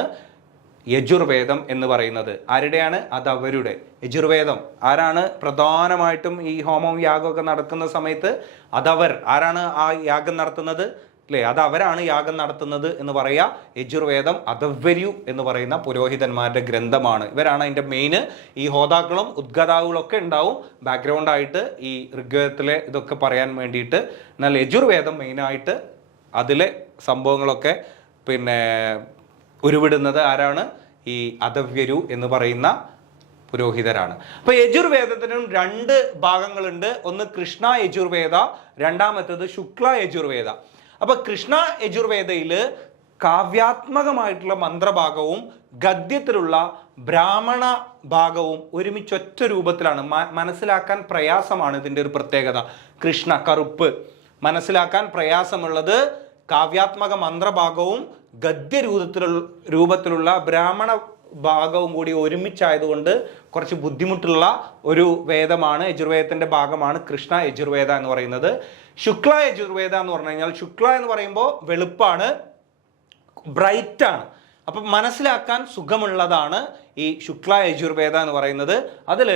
യജുർവേദം എന്ന് പറയുന്നത്. ആരുടെയാണ്? അതവരുടെ. യജുർവേദം ആരാണ് പ്രധാനമായിട്ടും ഈ ഹോമം യാഗമൊക്കെ നടക്കുന്ന സമയത്ത്? അതവർ. ആരാണ് ആ യാഗം നടത്തുന്നത് അല്ലേ? അത് അവരാണ് യാഗം നടത്തുന്നത് എന്ന് പറയാ. യജുർവേദം അദവ്യരു എന്ന് പറയുന്ന പുരോഹിതന്മാരുടെ ഗ്രന്ഥമാണ്. ഇവരാണ് അതിൻ്റെ മെയിന്. ഈ ഹോതാക്കളും ഉദ്ഗതാവുകളും ഒക്കെ ഉണ്ടാവും ബാക്ക്ഗ്രൗണ്ട് ആയിട്ട് ഈ ഋഗ്വേദത്തിലെ ഇതൊക്കെ പറയാൻ വേണ്ടിയിട്ട്. എന്നാൽ യജുർവേദം മെയിനായിട്ട് അതിലെ സംഭവങ്ങളൊക്കെ പിന്നെ ഉരുവിടുന്നത് ആരാണ്? ഈ അദവ്യരു എന്ന് പറയുന്ന പുരോഹിതരാണ്. അപ്പൊ യജുർവേദത്തിനും 2 ഭാഗങ്ങളുണ്ട്. ഒന്ന് കൃഷ്ണ യജുർവേദ, രണ്ടാമത്തേത് ശുക്ല യജുർവേദ. അപ്പൊ കൃഷ്ണ യജുർവേദയില് കാവ്യാത്മകമായിട്ടുള്ള മന്ത്രഭാഗവും ഗദ്യത്തിലുള്ള ബ്രാഹ്മണ ഭാഗവും ഒരുമിച്ചൊറ്റ രൂപത്തിലാണ്. മനസ്സിലാക്കാൻ പ്രയാസമാണ് ഇതിൻ്റെ ഒരു പ്രത്യേകത. കൃഷ്ണ കറുപ്പ് മനസ്സിലാക്കാൻ പ്രയാസമുള്ളത് കാവ്യാത്മക മന്ത്രഭാഗവും ഗദ്യ രൂപത്തിലുള്ള ബ്രാഹ്മണ ഭാഗവും കൂടി ഒരുമിച്ചായതുകൊണ്ട് കുറച്ച് ബുദ്ധിമുട്ടുള്ള ഒരു വേദമാണ്, യജുർവേദത്തിന്റെ ഭാഗമാണ് കൃഷ്ണ യജുർവേദ എന്ന് പറയുന്നത്. ശുക്ല യജുർവേദ എന്ന് പറഞ്ഞു കഴിഞ്ഞാൽ, ശുക്ല എന്ന് പറയുമ്പോൾ വെളുപ്പാണ്, ബ്രൈറ്റ് ആണ്. അപ്പം മനസ്സിലാക്കാൻ സുഖമുള്ളതാണ് ഈ ശുക്ല യജുർവേദ എന്ന് പറയുന്നത്. അതിൽ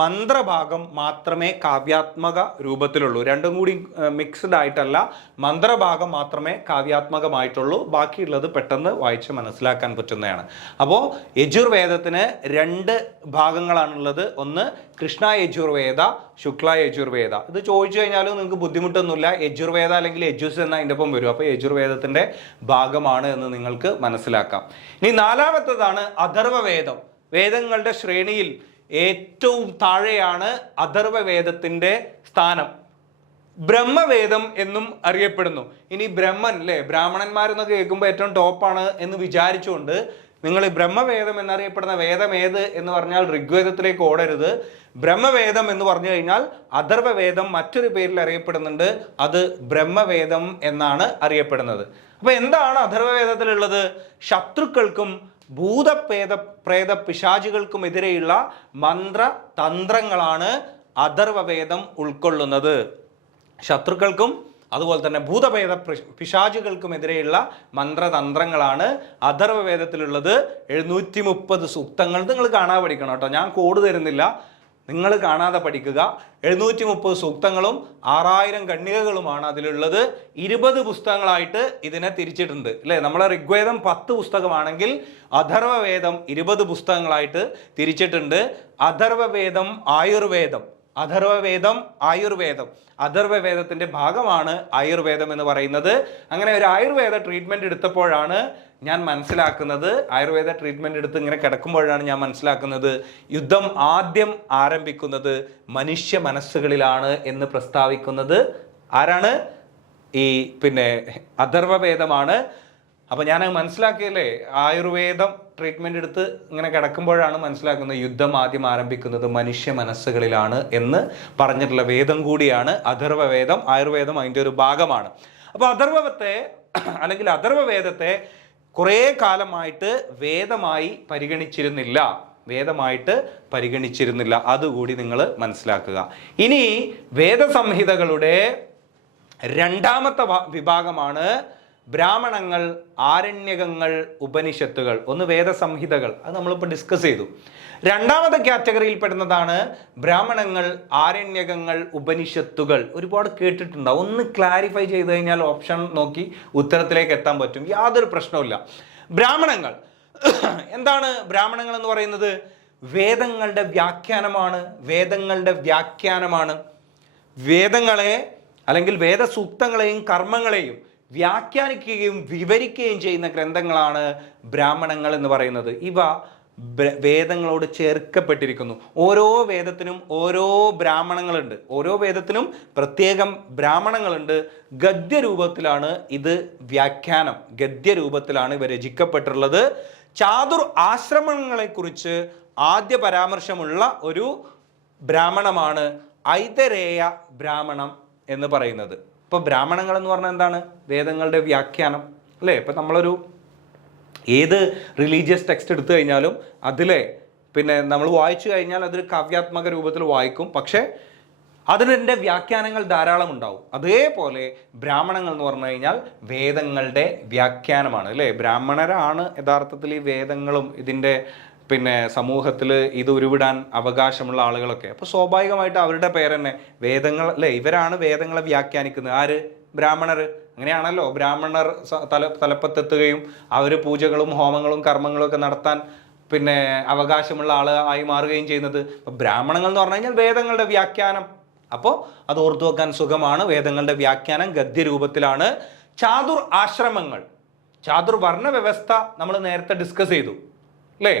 മന്ത്രഭാഗം മാത്രമേ കാവ്യാത്മക രൂപത്തിലുള്ളൂ. രണ്ടും കൂടി മിക്സ്ഡ് ആയിട്ടല്ല, മന്ത്രഭാഗം മാത്രമേ കാവ്യാത്മകമായിട്ടുള്ളൂ. ബാക്കിയുള്ളത് പെട്ടെന്ന് വായിച്ച് മനസ്സിലാക്കാൻ പറ്റുന്നതാണ്. അപ്പോൾ യജുർവേദത്തിന് 2 ഭാഗങ്ങളാണുള്ളത്. ഒന്ന് കൃഷ്ണ യജുർവേദ, ശുക്ല യജുർവേദ. ഇത് ചോദിച്ചു കഴിഞ്ഞാലും നിങ്ങൾക്ക് ബുദ്ധിമുട്ടൊന്നുമില്ല. യജുർവേദ അല്ലെങ്കിൽ യജുസ് എന്ന അതിൻ്റെ ഒപ്പം വരും. അപ്പോൾ യജുർവേദത്തിൻ്റെ ഭാഗമാണ് എന്ന് നിങ്ങൾക്ക് മനസ്സിലാക്കാം. ഇനി 4മത്തേതാണ് അഥർവവേദം. വേദങ്ങളുടെ ശ്രേണിയിൽ ഏറ്റവും താഴെയാണ് അഥർവവേദത്തിൻ്റെ സ്ഥാനം. ബ്രഹ്മവേദം എന്നും അറിയപ്പെടുന്നു. ഇനി ബ്രഹ്മൻ അല്ലേ, ബ്രാഹ്മണന്മാരെന്നൊക്കെ കേൾക്കുമ്പോൾ ഏറ്റവും ടോപ്പാണ് എന്ന് വിചാരിച്ചുകൊണ്ട് നിങ്ങൾ ബ്രഹ്മവേദം എന്നറിയപ്പെടുന്ന വേദം ഏത് എന്ന് പറഞ്ഞാൽ ഋഗ്വേദത്തിലേക്ക് ഓടരുത്. ബ്രഹ്മവേദം എന്ന് പറഞ്ഞു കഴിഞ്ഞാൽ അഥർവവേദം മറ്റൊരു പേരിൽ അറിയപ്പെടുന്നുണ്ട്. അത് ബ്രഹ്മവേദം എന്നാണ് അറിയപ്പെടുന്നത്. അപ്പൊ എന്താണ് അഥർവവേദത്തിലുള്ളത്? ശത്രുക്കൾക്കും പ്രേത പിശാചുകൾക്കുമെതിരെയുള്ള മന്ത്ര തന്ത്രങ്ങളാണ് അഥർവവേദം ഉൾക്കൊള്ളുന്നത്. ശത്രുക്കൾക്കും അതുപോലെ തന്നെ ഭൂതഭേദ പിശാചുകൾക്കുമെതിരെയുള്ള മന്ത്രതന്ത്രങ്ങളാണ് അഥർവവേദത്തിലുള്ളത്. 730 സൂക്തങ്ങൾ നിങ്ങൾ കാണാതെ പഠിക്കണം കേട്ടോ. ഞാൻ കോഡ് തരുന്നില്ല, നിങ്ങൾ കാണാതെ പഠിക്കുക. 730 സൂക്തങ്ങളും 6000 ഖണ്ഡികകളുമാണ് അതിലുള്ളത്. 20 പുസ്തകങ്ങളായിട്ട് ഇതിനെ തിരിച്ചിട്ടുണ്ട് അല്ലേ. നമ്മളെ ഋഗ്വേദം 10 പുസ്തകമാണെങ്കിൽ അഥർവവേദം 20 പുസ്തകങ്ങളായിട്ട് തിരിച്ചിട്ടുണ്ട്. അഥർവവേദം ആയുർവേദം, അഥർവവേദത്തിന്റെ ഭാഗമാണ് ആയുർവേദം എന്ന് പറയുന്നത്. അങ്ങനെ ഒരു ആയുർവേദ ട്രീറ്റ്മെന്റ് എടുത്തപ്പോഴാണ് ഞാൻ മനസ്സിലാക്കുന്നത്, ആയുർവേദ ട്രീറ്റ്മെന്റ് എടുത്ത് ഇങ്ങനെ കിടക്കുമ്പോഴാണ് ഞാൻ മനസ്സിലാക്കുന്നത് യുദ്ധം ആദ്യം ആരംഭിക്കുന്നത് മനുഷ്യ മനസ്സുകളിലാണ് എന്ന് പ്രസ്താവിക്കുന്നത് ആരാണ്? ഈ അഥർവവേദമാണ്. അപ്പൊ ഞാൻ മനസ്സിലാക്കിയല്ലേ, ആയുർവേദം ട്രീറ്റ്മെന്റ് എടുത്ത് ഇങ്ങനെ കിടക്കുമ്പോഴാണ് മനസ്സിലാക്കുന്നത് യുദ്ധം ആദ്യം ആരംഭിക്കുന്നത് മനുഷ്യ മനസ്സുകളിലാണ് എന്ന് പറഞ്ഞിട്ടുള്ള വേദം കൂടിയാണ് അഥർവവേദം. ആയുർവേദം അതിൻ്റെ ഒരു ഭാഗമാണ്. അപ്പൊ അഥർവവേദത്തെ കുറേ കാലമായിട്ട് വേദമായി പരിഗണിച്ചിരുന്നില്ല. അതുകൂടി നിങ്ങൾ മനസ്സിലാക്കുക. ഇനി വേദസംഹിതകളുടെ 2മത്തെ വിഭാഗമാണ് ബ്രാഹ്മണങ്ങൾ, ആരണ്യകങ്ങൾ, ഉപനിഷത്തുകൾ. ഒന്ന് വേദസംഹിതകൾ, അത് നമ്മളിപ്പോൾ ഡിസ്കസ് ചെയ്തു. 2മത്തെ കാറ്റഗറിയിൽ പെടുന്നതാണ് ബ്രാഹ്മണങ്ങൾ, ആരണ്യകങ്ങൾ, ഉപനിഷത്തുകൾ. ഒരുപാട് കേട്ടിട്ടുണ്ടാവും. ഒന്ന് ക്ലാരിഫൈ ചെയ്ത് കഴിഞ്ഞാൽ ഓപ്ഷൻ നോക്കി ഉത്തരത്തിലേക്ക് എത്താൻ പറ്റും, യാതൊരു പ്രശ്നവുമില്ല. ബ്രാഹ്മണങ്ങൾ എന്താണ്? ബ്രാഹ്മണങ്ങൾ എന്ന് പറയുന്നത് വേദങ്ങളുടെ വ്യാഖ്യാനമാണ്. വേദങ്ങളെ അല്ലെങ്കിൽ വേദസൂക്തങ്ങളെയും കർമ്മങ്ങളെയും വ്യാഖ്യാനിക്കുകയും വിവരിക്കുകയും ചെയ്യുന്ന ഗ്രന്ഥങ്ങളാണ് ബ്രാഹ്മണങ്ങൾ എന്ന് പറയുന്നത്. ഇവ വേദങ്ങളോട് ചേർക്കപ്പെട്ടിരിക്കുന്നു. ഓരോ വേദത്തിനും ഓരോ ബ്രാഹ്മണങ്ങളുണ്ട്, ഓരോ വേദത്തിനും പ്രത്യേകം ബ്രാഹ്മണങ്ങളുണ്ട്. ഗദ്യരൂപത്തിലാണ് ഇത് വ്യാഖ്യാനം, ഗദ്യരൂപത്തിലാണ് ഇവ രചിക്കപ്പെട്ടിട്ടുള്ളത്. ചാതുർ ആശ്രമങ്ങളെക്കുറിച്ച് ആദ്യ പരാമർശമുള്ള ഒരു ബ്രാഹ്മണമാണ് ഐതരേയ ബ്രാഹ്മണം എന്ന് പറയുന്നത്. ഇപ്പോൾ ബ്രാഹ്മണങ്ങൾ എന്ന് പറഞ്ഞാൽ എന്താണ്? വേദങ്ങളുടെ വ്യാഖ്യാനം അല്ലേ. ഇപ്പം നമ്മളൊരു ഏത് റിലീജിയസ് ടെക്സ്റ്റ് എടുത്തു കഴിഞ്ഞാലും നമ്മൾ വായിച്ചു കഴിഞ്ഞാൽ അതൊരു കാവ്യാത്മക രൂപത്തിൽ വായിക്കും, പക്ഷേ അതിൻ്റെ വ്യാഖ്യാനങ്ങൾ ധാരാളം ഉണ്ടാവും. അതേപോലെ ബ്രാഹ്മണങ്ങൾ എന്ന് പറഞ്ഞു കഴിഞ്ഞാൽ വേദങ്ങളുടെ വ്യാഖ്യാനമാണ് അല്ലേ. ബ്രാഹ്മണരാണ് യഥാർത്ഥത്തിൽ ഈ വേദങ്ങളും ഇതിൻ്റെ സമൂഹത്തിൽ ഇത് ഉരുവിടാൻ അവകാശമുള്ള ആളുകളൊക്കെ. അപ്പോൾ സ്വാഭാവികമായിട്ട് അവരുടെ പേര് തന്നെ വേദങ്ങൾ അല്ലേ. ഇവരാണ് വേദങ്ങളെ വ്യാഖ്യാനിക്കുന്നത്. ആര്? ബ്രാഹ്മണർ. അങ്ങനെയാണല്ലോ ബ്രാഹ്മണർ തലപ്പത്തെത്തുകയും അവർ പൂജകളും ഹോമങ്ങളും കർമ്മങ്ങളും ഒക്കെ നടത്താൻ അവകാശമുള്ള ആളായി മാറുകയും ചെയ്യുന്നത്. അപ്പോൾ ബ്രാഹ്മണങ്ങൾ എന്ന് പറഞ്ഞു കഴിഞ്ഞാൽ വേദങ്ങളുടെ വ്യാഖ്യാനം. അപ്പോൾ അത് ഓർത്തു വെക്കാൻ സുഖമാണ്. വേദങ്ങളുടെ വ്യാഖ്യാനം ഗദ്യരൂപത്തിലാണ്. ചാതുർ ആശ്രമങ്ങൾ, ചാതുർവർണ്ണ വ്യവസ്ഥ നമ്മൾ നേരത്തെ ഡിസ്കസ് ചെയ്തു അല്ലേ.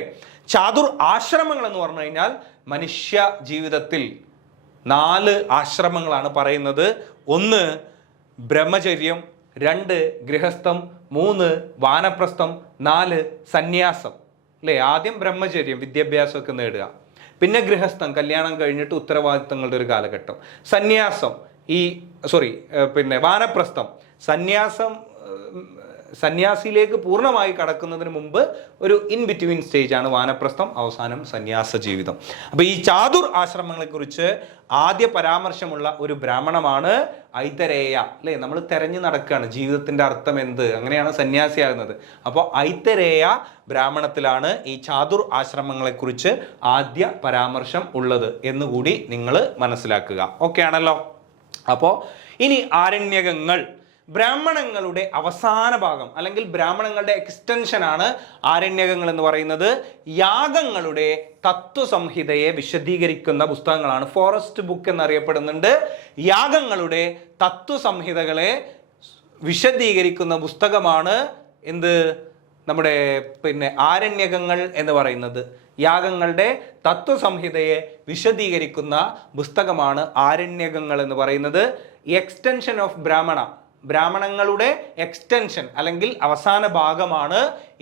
ചാതുർ ആശ്രമങ്ങൾ എന്ന് പറഞ്ഞു കഴിഞ്ഞാൽ മനുഷ്യ ജീവിതത്തിൽ 4 ആശ്രമങ്ങളാണ് പറയുന്നത്. ഒന്ന് ബ്രഹ്മചര്യം, 2 ഗൃഹസ്ഥം, 3 വാനപ്രസ്ഥം, 4 സന്യാസം. അല്ലേ? ആദ്യം ബ്രഹ്മചര്യം, വിദ്യാഭ്യാസമൊക്കെ നേടുക, പിന്നെ ഗൃഹസ്ഥം, കല്യാണം കഴിഞ്ഞിട്ട് ഉത്തരവാദിത്തങ്ങളുടെ ഒരു കാലഘട്ടം, സന്യാസം പിന്നെ വാനപ്രസ്ഥം, സന്യാസിയിലേക്ക് പൂർണ്ണമായി കടക്കുന്നതിന് മുമ്പ് ഒരു ഇൻ ബിറ്റ്വീൻ സ്റ്റേജ് ആണ് വാനപ്രസ്ഥം, അവസാനം സന്യാസ ജീവിതം. അപ്പോൾ ഈ ചാതുർ ആശ്രമങ്ങളെക്കുറിച്ച് ആദ്യ പരാമർശമുള്ള ഒരു ബ്രാഹ്മണമാണ് ഐതരേയ. അല്ലേ? നമ്മൾ തെരഞ്ഞു നടക്കുകയാണ് ജീവിതത്തിൻ്റെ അർത്ഥം എന്ത്, അങ്ങനെയാണ് സന്യാസിയാകുന്നത്. അപ്പോൾ ഐതരേയ ബ്രാഹ്മണത്തിലാണ് ഈ ചാതുർ ആശ്രമങ്ങളെക്കുറിച്ച് ആദ്യ പരാമർശം ഉള്ളത് എന്നുകൂടി നിങ്ങൾ മനസ്സിലാക്കുക. ഓക്കെ ആണല്ലോ? അപ്പോൾ ഇനി ആരണ്യകങ്ങൾ, ബ്രാഹ്മണങ്ങളുടെ അവസാന ഭാഗം അല്ലെങ്കിൽ ബ്രാഹ്മണങ്ങളുടെ എക്സ്റ്റൻഷനാണ് ആരണ്യകങ്ങൾ എന്ന് പറയുന്നത്. യാഗങ്ങളുടെ തത്വസംഹിതയെ വിശദീകരിക്കുന്ന പുസ്തകങ്ങളാണ്. Forest book എന്നറിയപ്പെടുന്നുണ്ട്. യാഗങ്ങളുടെ തത്വസംഹിതകളെ വിശദീകരിക്കുന്ന പുസ്തകമാണ് എന്ത്, നമ്മുടെ ആരണ്യകങ്ങൾ എന്ന് പറയുന്നത്. യാഗങ്ങളുടെ തത്വസംഹിതയെ വിശദീകരിക്കുന്ന പുസ്തകമാണ് ആരണ്യകങ്ങൾ എന്ന് പറയുന്നത്. എക്സ്റ്റൻഷൻ ഓഫ് ബ്രാഹ്മണങ്ങളുടെ എക്സ്റ്റൻഷൻ അല്ലെങ്കിൽ അവസാന ഭാഗമാണ്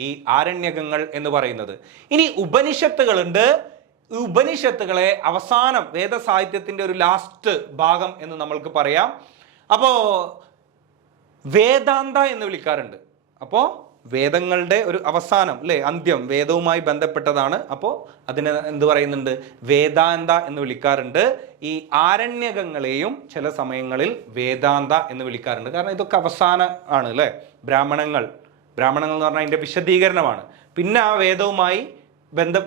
ഈ ആരണ്യകങ്ങൾ എന്ന് പറയുന്നത്. ഇനി ഉപനിഷത്തുകളുണ്ട്. ഉപനിഷത്തുകളെ അവസാനം വേദസാഹിത്യത്തിന്റെ ഒരു ലാസ്റ്റ് ഭാഗം എന്ന് നമ്മൾക്ക് പറയാം. അപ്പോൾ വേദാന്ത എന്ന് വിളിക്കാറുണ്ട്. അപ്പോൾ വേദങ്ങളുടെ ഒരു അവസാനം, അല്ലേ, അന്ത്യം വേദവുമായി ബന്ധപ്പെട്ടതാണ്. അപ്പോൾ അതിനെ എന്ത് പറയുന്നുണ്ട്, വേദാന്ത എന്ന് വിളിക്കാറുണ്ട്. ഈ ആരണ്യകങ്ങളെയും ചില സമയങ്ങളിൽ വേദാന്ത എന്ന് വിളിക്കാറുണ്ട്. കാരണം ഇതൊക്കെ അവസാന ആണ്, അല്ലേ? ബ്രാഹ്മണങ്ങൾ എന്ന് പറഞ്ഞാൽ അതിൻ്റെ വിശദീകരണമാണ്. പിന്നെ ആ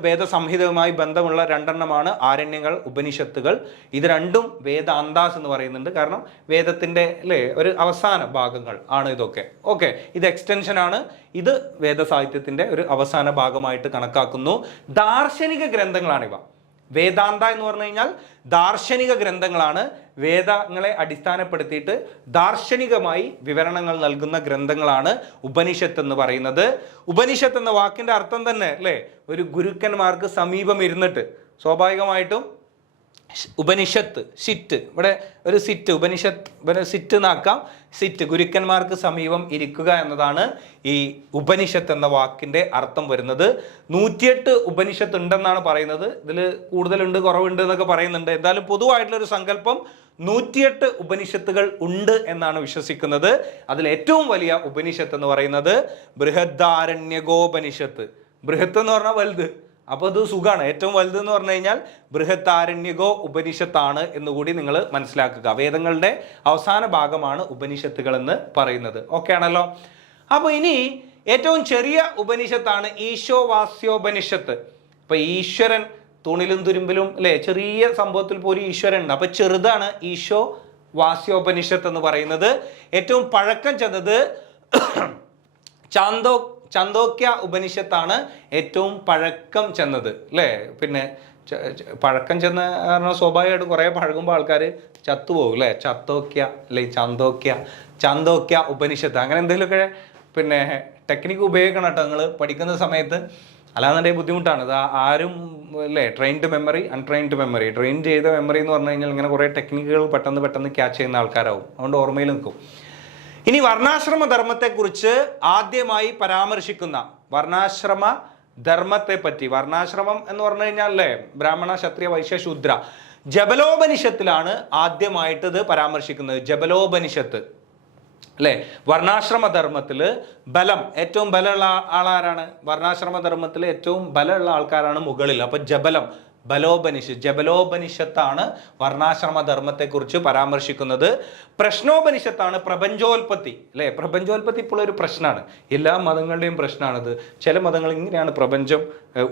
വേദസംഹിതവുമായി ബന്ധമുള്ള 2 ആരണ്യങ്ങൾ, ഉപനിഷത്തുകൾ. ഇത് രണ്ടും വേദാന്താസ് എന്ന് പറയുന്നുണ്ട്. കാരണം വേദത്തിൻ്റെ, അല്ലേ, ഒരു അവസാന ഭാഗങ്ങൾ ആണ് ഇതൊക്കെ. ഓക്കെ, ഇത് എക്സ്റ്റൻഷൻ ആണ്. ഇത് വേദസാഹിത്യത്തിൻ്റെ ഒരു അവസാന ഭാഗമായിട്ട് കണക്കാക്കുന്നു. ദാർശനിക ഗ്രന്ഥങ്ങളാണിവ. വേദാന്ത എന്ന് പറഞ്ഞു കഴിഞ്ഞാൽ ദാർശനിക ഗ്രന്ഥങ്ങളാണ്. വേദങ്ങളെ അടിസ്ഥാനപ്പെടുത്തിയിട്ട് ദാർശനികമായി വിവരണങ്ങൾ നൽകുന്ന ഗ്രന്ഥങ്ങളാണ് ഉപനിഷത്ത് എന്ന് പറയുന്നത്. ഉപനിഷത്ത് എന്ന വാക്കിൻ്റെ അർത്ഥം തന്നെ, അല്ലേ, ഒരു ഗുരുക്കന്മാർക്ക് സമീപം ഇരുന്നിട്ട്, സ്വാഭാവികമായിട്ടും ഉപനിഷത്ത് സിറ്റ്, ഇവിടെ ഒരു സിറ്റ്, ഉപനിഷത്ത് സിറ്റ് എന്നാക്കാം. സിറ്റ്, ഗുരുക്കന്മാർക്ക് സമീപം ഇരിക്കുക എന്നതാണ് ഈ ഉപനിഷത്ത് എന്ന വാക്കിൻ്റെ അർത്ഥം വരുന്നത്. 108 ഉപനിഷത്ത് ഉണ്ടെന്നാണ് പറയുന്നത്. ഇതിൽ കൂടുതലുണ്ട്, കുറവുണ്ട് എന്നൊക്കെ പറയുന്നുണ്ട്. എന്തായാലും പൊതുവായിട്ടുള്ളൊരു സങ്കല്പം 108 ഉപനിഷത്തുകൾ ഉണ്ട് എന്നാണ് വിശ്വസിക്കുന്നത്. അതിൽ ഏറ്റവും വലിയ ഉപനിഷത്ത് എന്ന് പറയുന്നത് ബൃഹദാരണ്യകോപനിഷത്ത്. ബൃഹത്ത് എന്ന് പറഞ്ഞാൽ വലുത്. അപ്പോൾ ഇത് സുഖമാണ്. ഏറ്റവും വലുത് എന്ന് പറഞ്ഞു കഴിഞ്ഞാൽ ബൃഹദാരണ്യകോ ഉപനിഷത്താണ് എന്നുകൂടി നിങ്ങൾ മനസ്സിലാക്കുക. വേദങ്ങളുടെ അവസാന ഭാഗമാണ് ഉപനിഷത്തുകൾ എന്ന് പറയുന്നത്. ഓക്കെ ആണല്ലോ? അപ്പോൾ ഇനി ഏറ്റവും ചെറിയ ഉപനിഷത്താണ് ഈശോവാസ്യോപനിഷത്ത്. അപ്പോൾ ഈശ്വരൻ തൂണിലും തുരുമ്പിലും, അല്ലേ, ചെറിയ സംഭവത്തിൽ പോലും ഈശ്വരൻ ഉണ്ട്. അപ്പോൾ ചെറുതാണ് ഈശോവാസ്യോപനിഷത്ത് എന്ന് പറയുന്നത്. ഏറ്റവും പഴക്കം ചെന്നത് ചാന്തോക്യ ഉപനിഷത്താണ് ഏറ്റവും പഴക്കം ചെന്നത്, അല്ലേ? പിന്നെ പഴക്കം ചെന്ന കാരണം സ്വാഭാവികമായിട്ട് കുറേ പഴകുമ്പോൾ ആൾക്കാർ ചത്തുപോകും, അല്ലേ? ചാന്തോക്യ, അല്ലെ ചാന്തോക്യ ഉപനിഷത്ത്, അങ്ങനെ എന്തെങ്കിലുമൊക്കെ പിന്നെ ടെക്നിക്ക് ഉപയോഗിക്കണം കേട്ടോ നിങ്ങൾ പഠിക്കുന്ന സമയത്ത്. അല്ലാന്നുണ്ടെങ്കിൽ ബുദ്ധിമുട്ടാണ്. ഇത് ആരും, അല്ലേ, trained memory, untrained memory. Train ചെയ്ത മെമ്മറി എന്ന് പറഞ്ഞു കഴിഞ്ഞാൽ ഇങ്ങനെ കുറേ ടെക്നിക്കുകൾ പെട്ടെന്ന് ക്യാച്ച് ചെയ്യുന്ന ആൾക്കാരാവും. അതുകൊണ്ട് ഓർമ്മയിൽ നിൽക്കും. ഇനി വർണ്ണാശ്രമ ധർമ്മത്തെക്കുറിച്ച് ആദ്യമായി പരാമർശിക്കുന്ന വർണ്ണാശ്രമ ധർമ്മത്തെ പറ്റി, വർണ്ണാശ്രമം എന്ന് പറഞ്ഞു കഴിഞ്ഞാൽ, അല്ലേ, ബ്രാഹ്മണ, ക്ഷത്രിയ, വൈശ്യ, ശൂദ്ര, ജബലോപനിഷത്തിലാണ് ആദ്യമായിട്ട് ഇത് പരാമർശിക്കുന്നത്. ജബലോപനിഷത്ത്, അല്ലേ? വർണ്ണാശ്രമ ധർമ്മത്തിൽ ബലം, ഏറ്റവും ബലമുള്ള ആളാരാണ്? വർണ്ണാശ്രമ ധർമ്മത്തിൽ ഏറ്റവും ബലമുള്ള ആൾക്കാരാണ് മുകളിൽ. അപ്പൊ ജബലോപനിഷത്താണ് വർണ്ണാശ്രമ ധർമ്മത്തെക്കുറിച്ച് പരാമർശിക്കുന്നത്. പ്രശ്നോപനിഷത്താണ് പ്രപഞ്ചോൽപത്തി, അല്ലേ? പ്രപഞ്ചോൽപത്തി ഇപ്പോൾ ഒരു പ്രശ്നമാണ്, എല്ലാ മതങ്ങളുടെയും പ്രശ്നമാണിത്. ചില മതങ്ങൾ ഇങ്ങനെയാണ് പ്രപഞ്ചം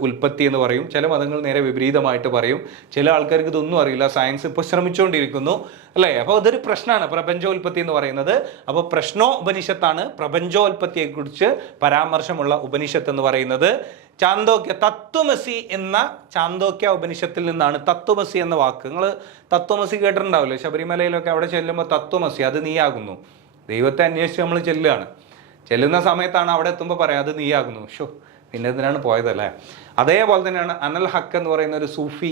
ഉൽപ്പത്തി എന്ന് പറയും, ചില മതങ്ങൾ നേരെ വിപരീതമായിട്ട് പറയും. ചില ആൾക്കാർക്ക് ഇതൊന്നും അറിയില്ല, സയൻസ് ഇപ്പോൾ ശ്രമിച്ചുകൊണ്ടിരിക്കുന്നു, അല്ലേ? അപ്പോൾ അതൊരു പ്രശ്നമാണ് പ്രപഞ്ചോൽപത്തി എന്ന് പറയുന്നത്. അപ്പോൾ പ്രശ്നോപനിഷത്താണ് പ്രപഞ്ചോൽപത്തിയെക്കുറിച്ച് പരാമർശമുള്ള ഉപനിഷത്ത് എന്ന് പറയുന്നത്. ചാന്തോക്യ, തത്വമസി എന്ന ചാന്തോക്യ ഉപനിഷത്തിൽ നിന്നാണ് തത്വമസി എന്ന വാക്ക്. നിങ്ങൾ തത്വമസി കേട്ടിട്ടുണ്ടാവില്ലേ? ശബരിമലയിലൊക്കെ അവിടെ ചെല്ലുമ്പോൾ തത്വമസി, അത് നീയാകുന്നു. ദൈവത്തെ അന്വേഷിച്ച് നമ്മൾ ചെല്ലുന്ന സമയത്താണ് അവിടെ എത്തുമ്പോൾ പറയാം അത് നീയാകുന്നു. പിന്നെ ഇതിനാണ് പോയതല്ലേ? അതേപോലെ തന്നെയാണ് അനൽ ഹക്ക് എന്ന് പറയുന്ന ഒരു സൂഫി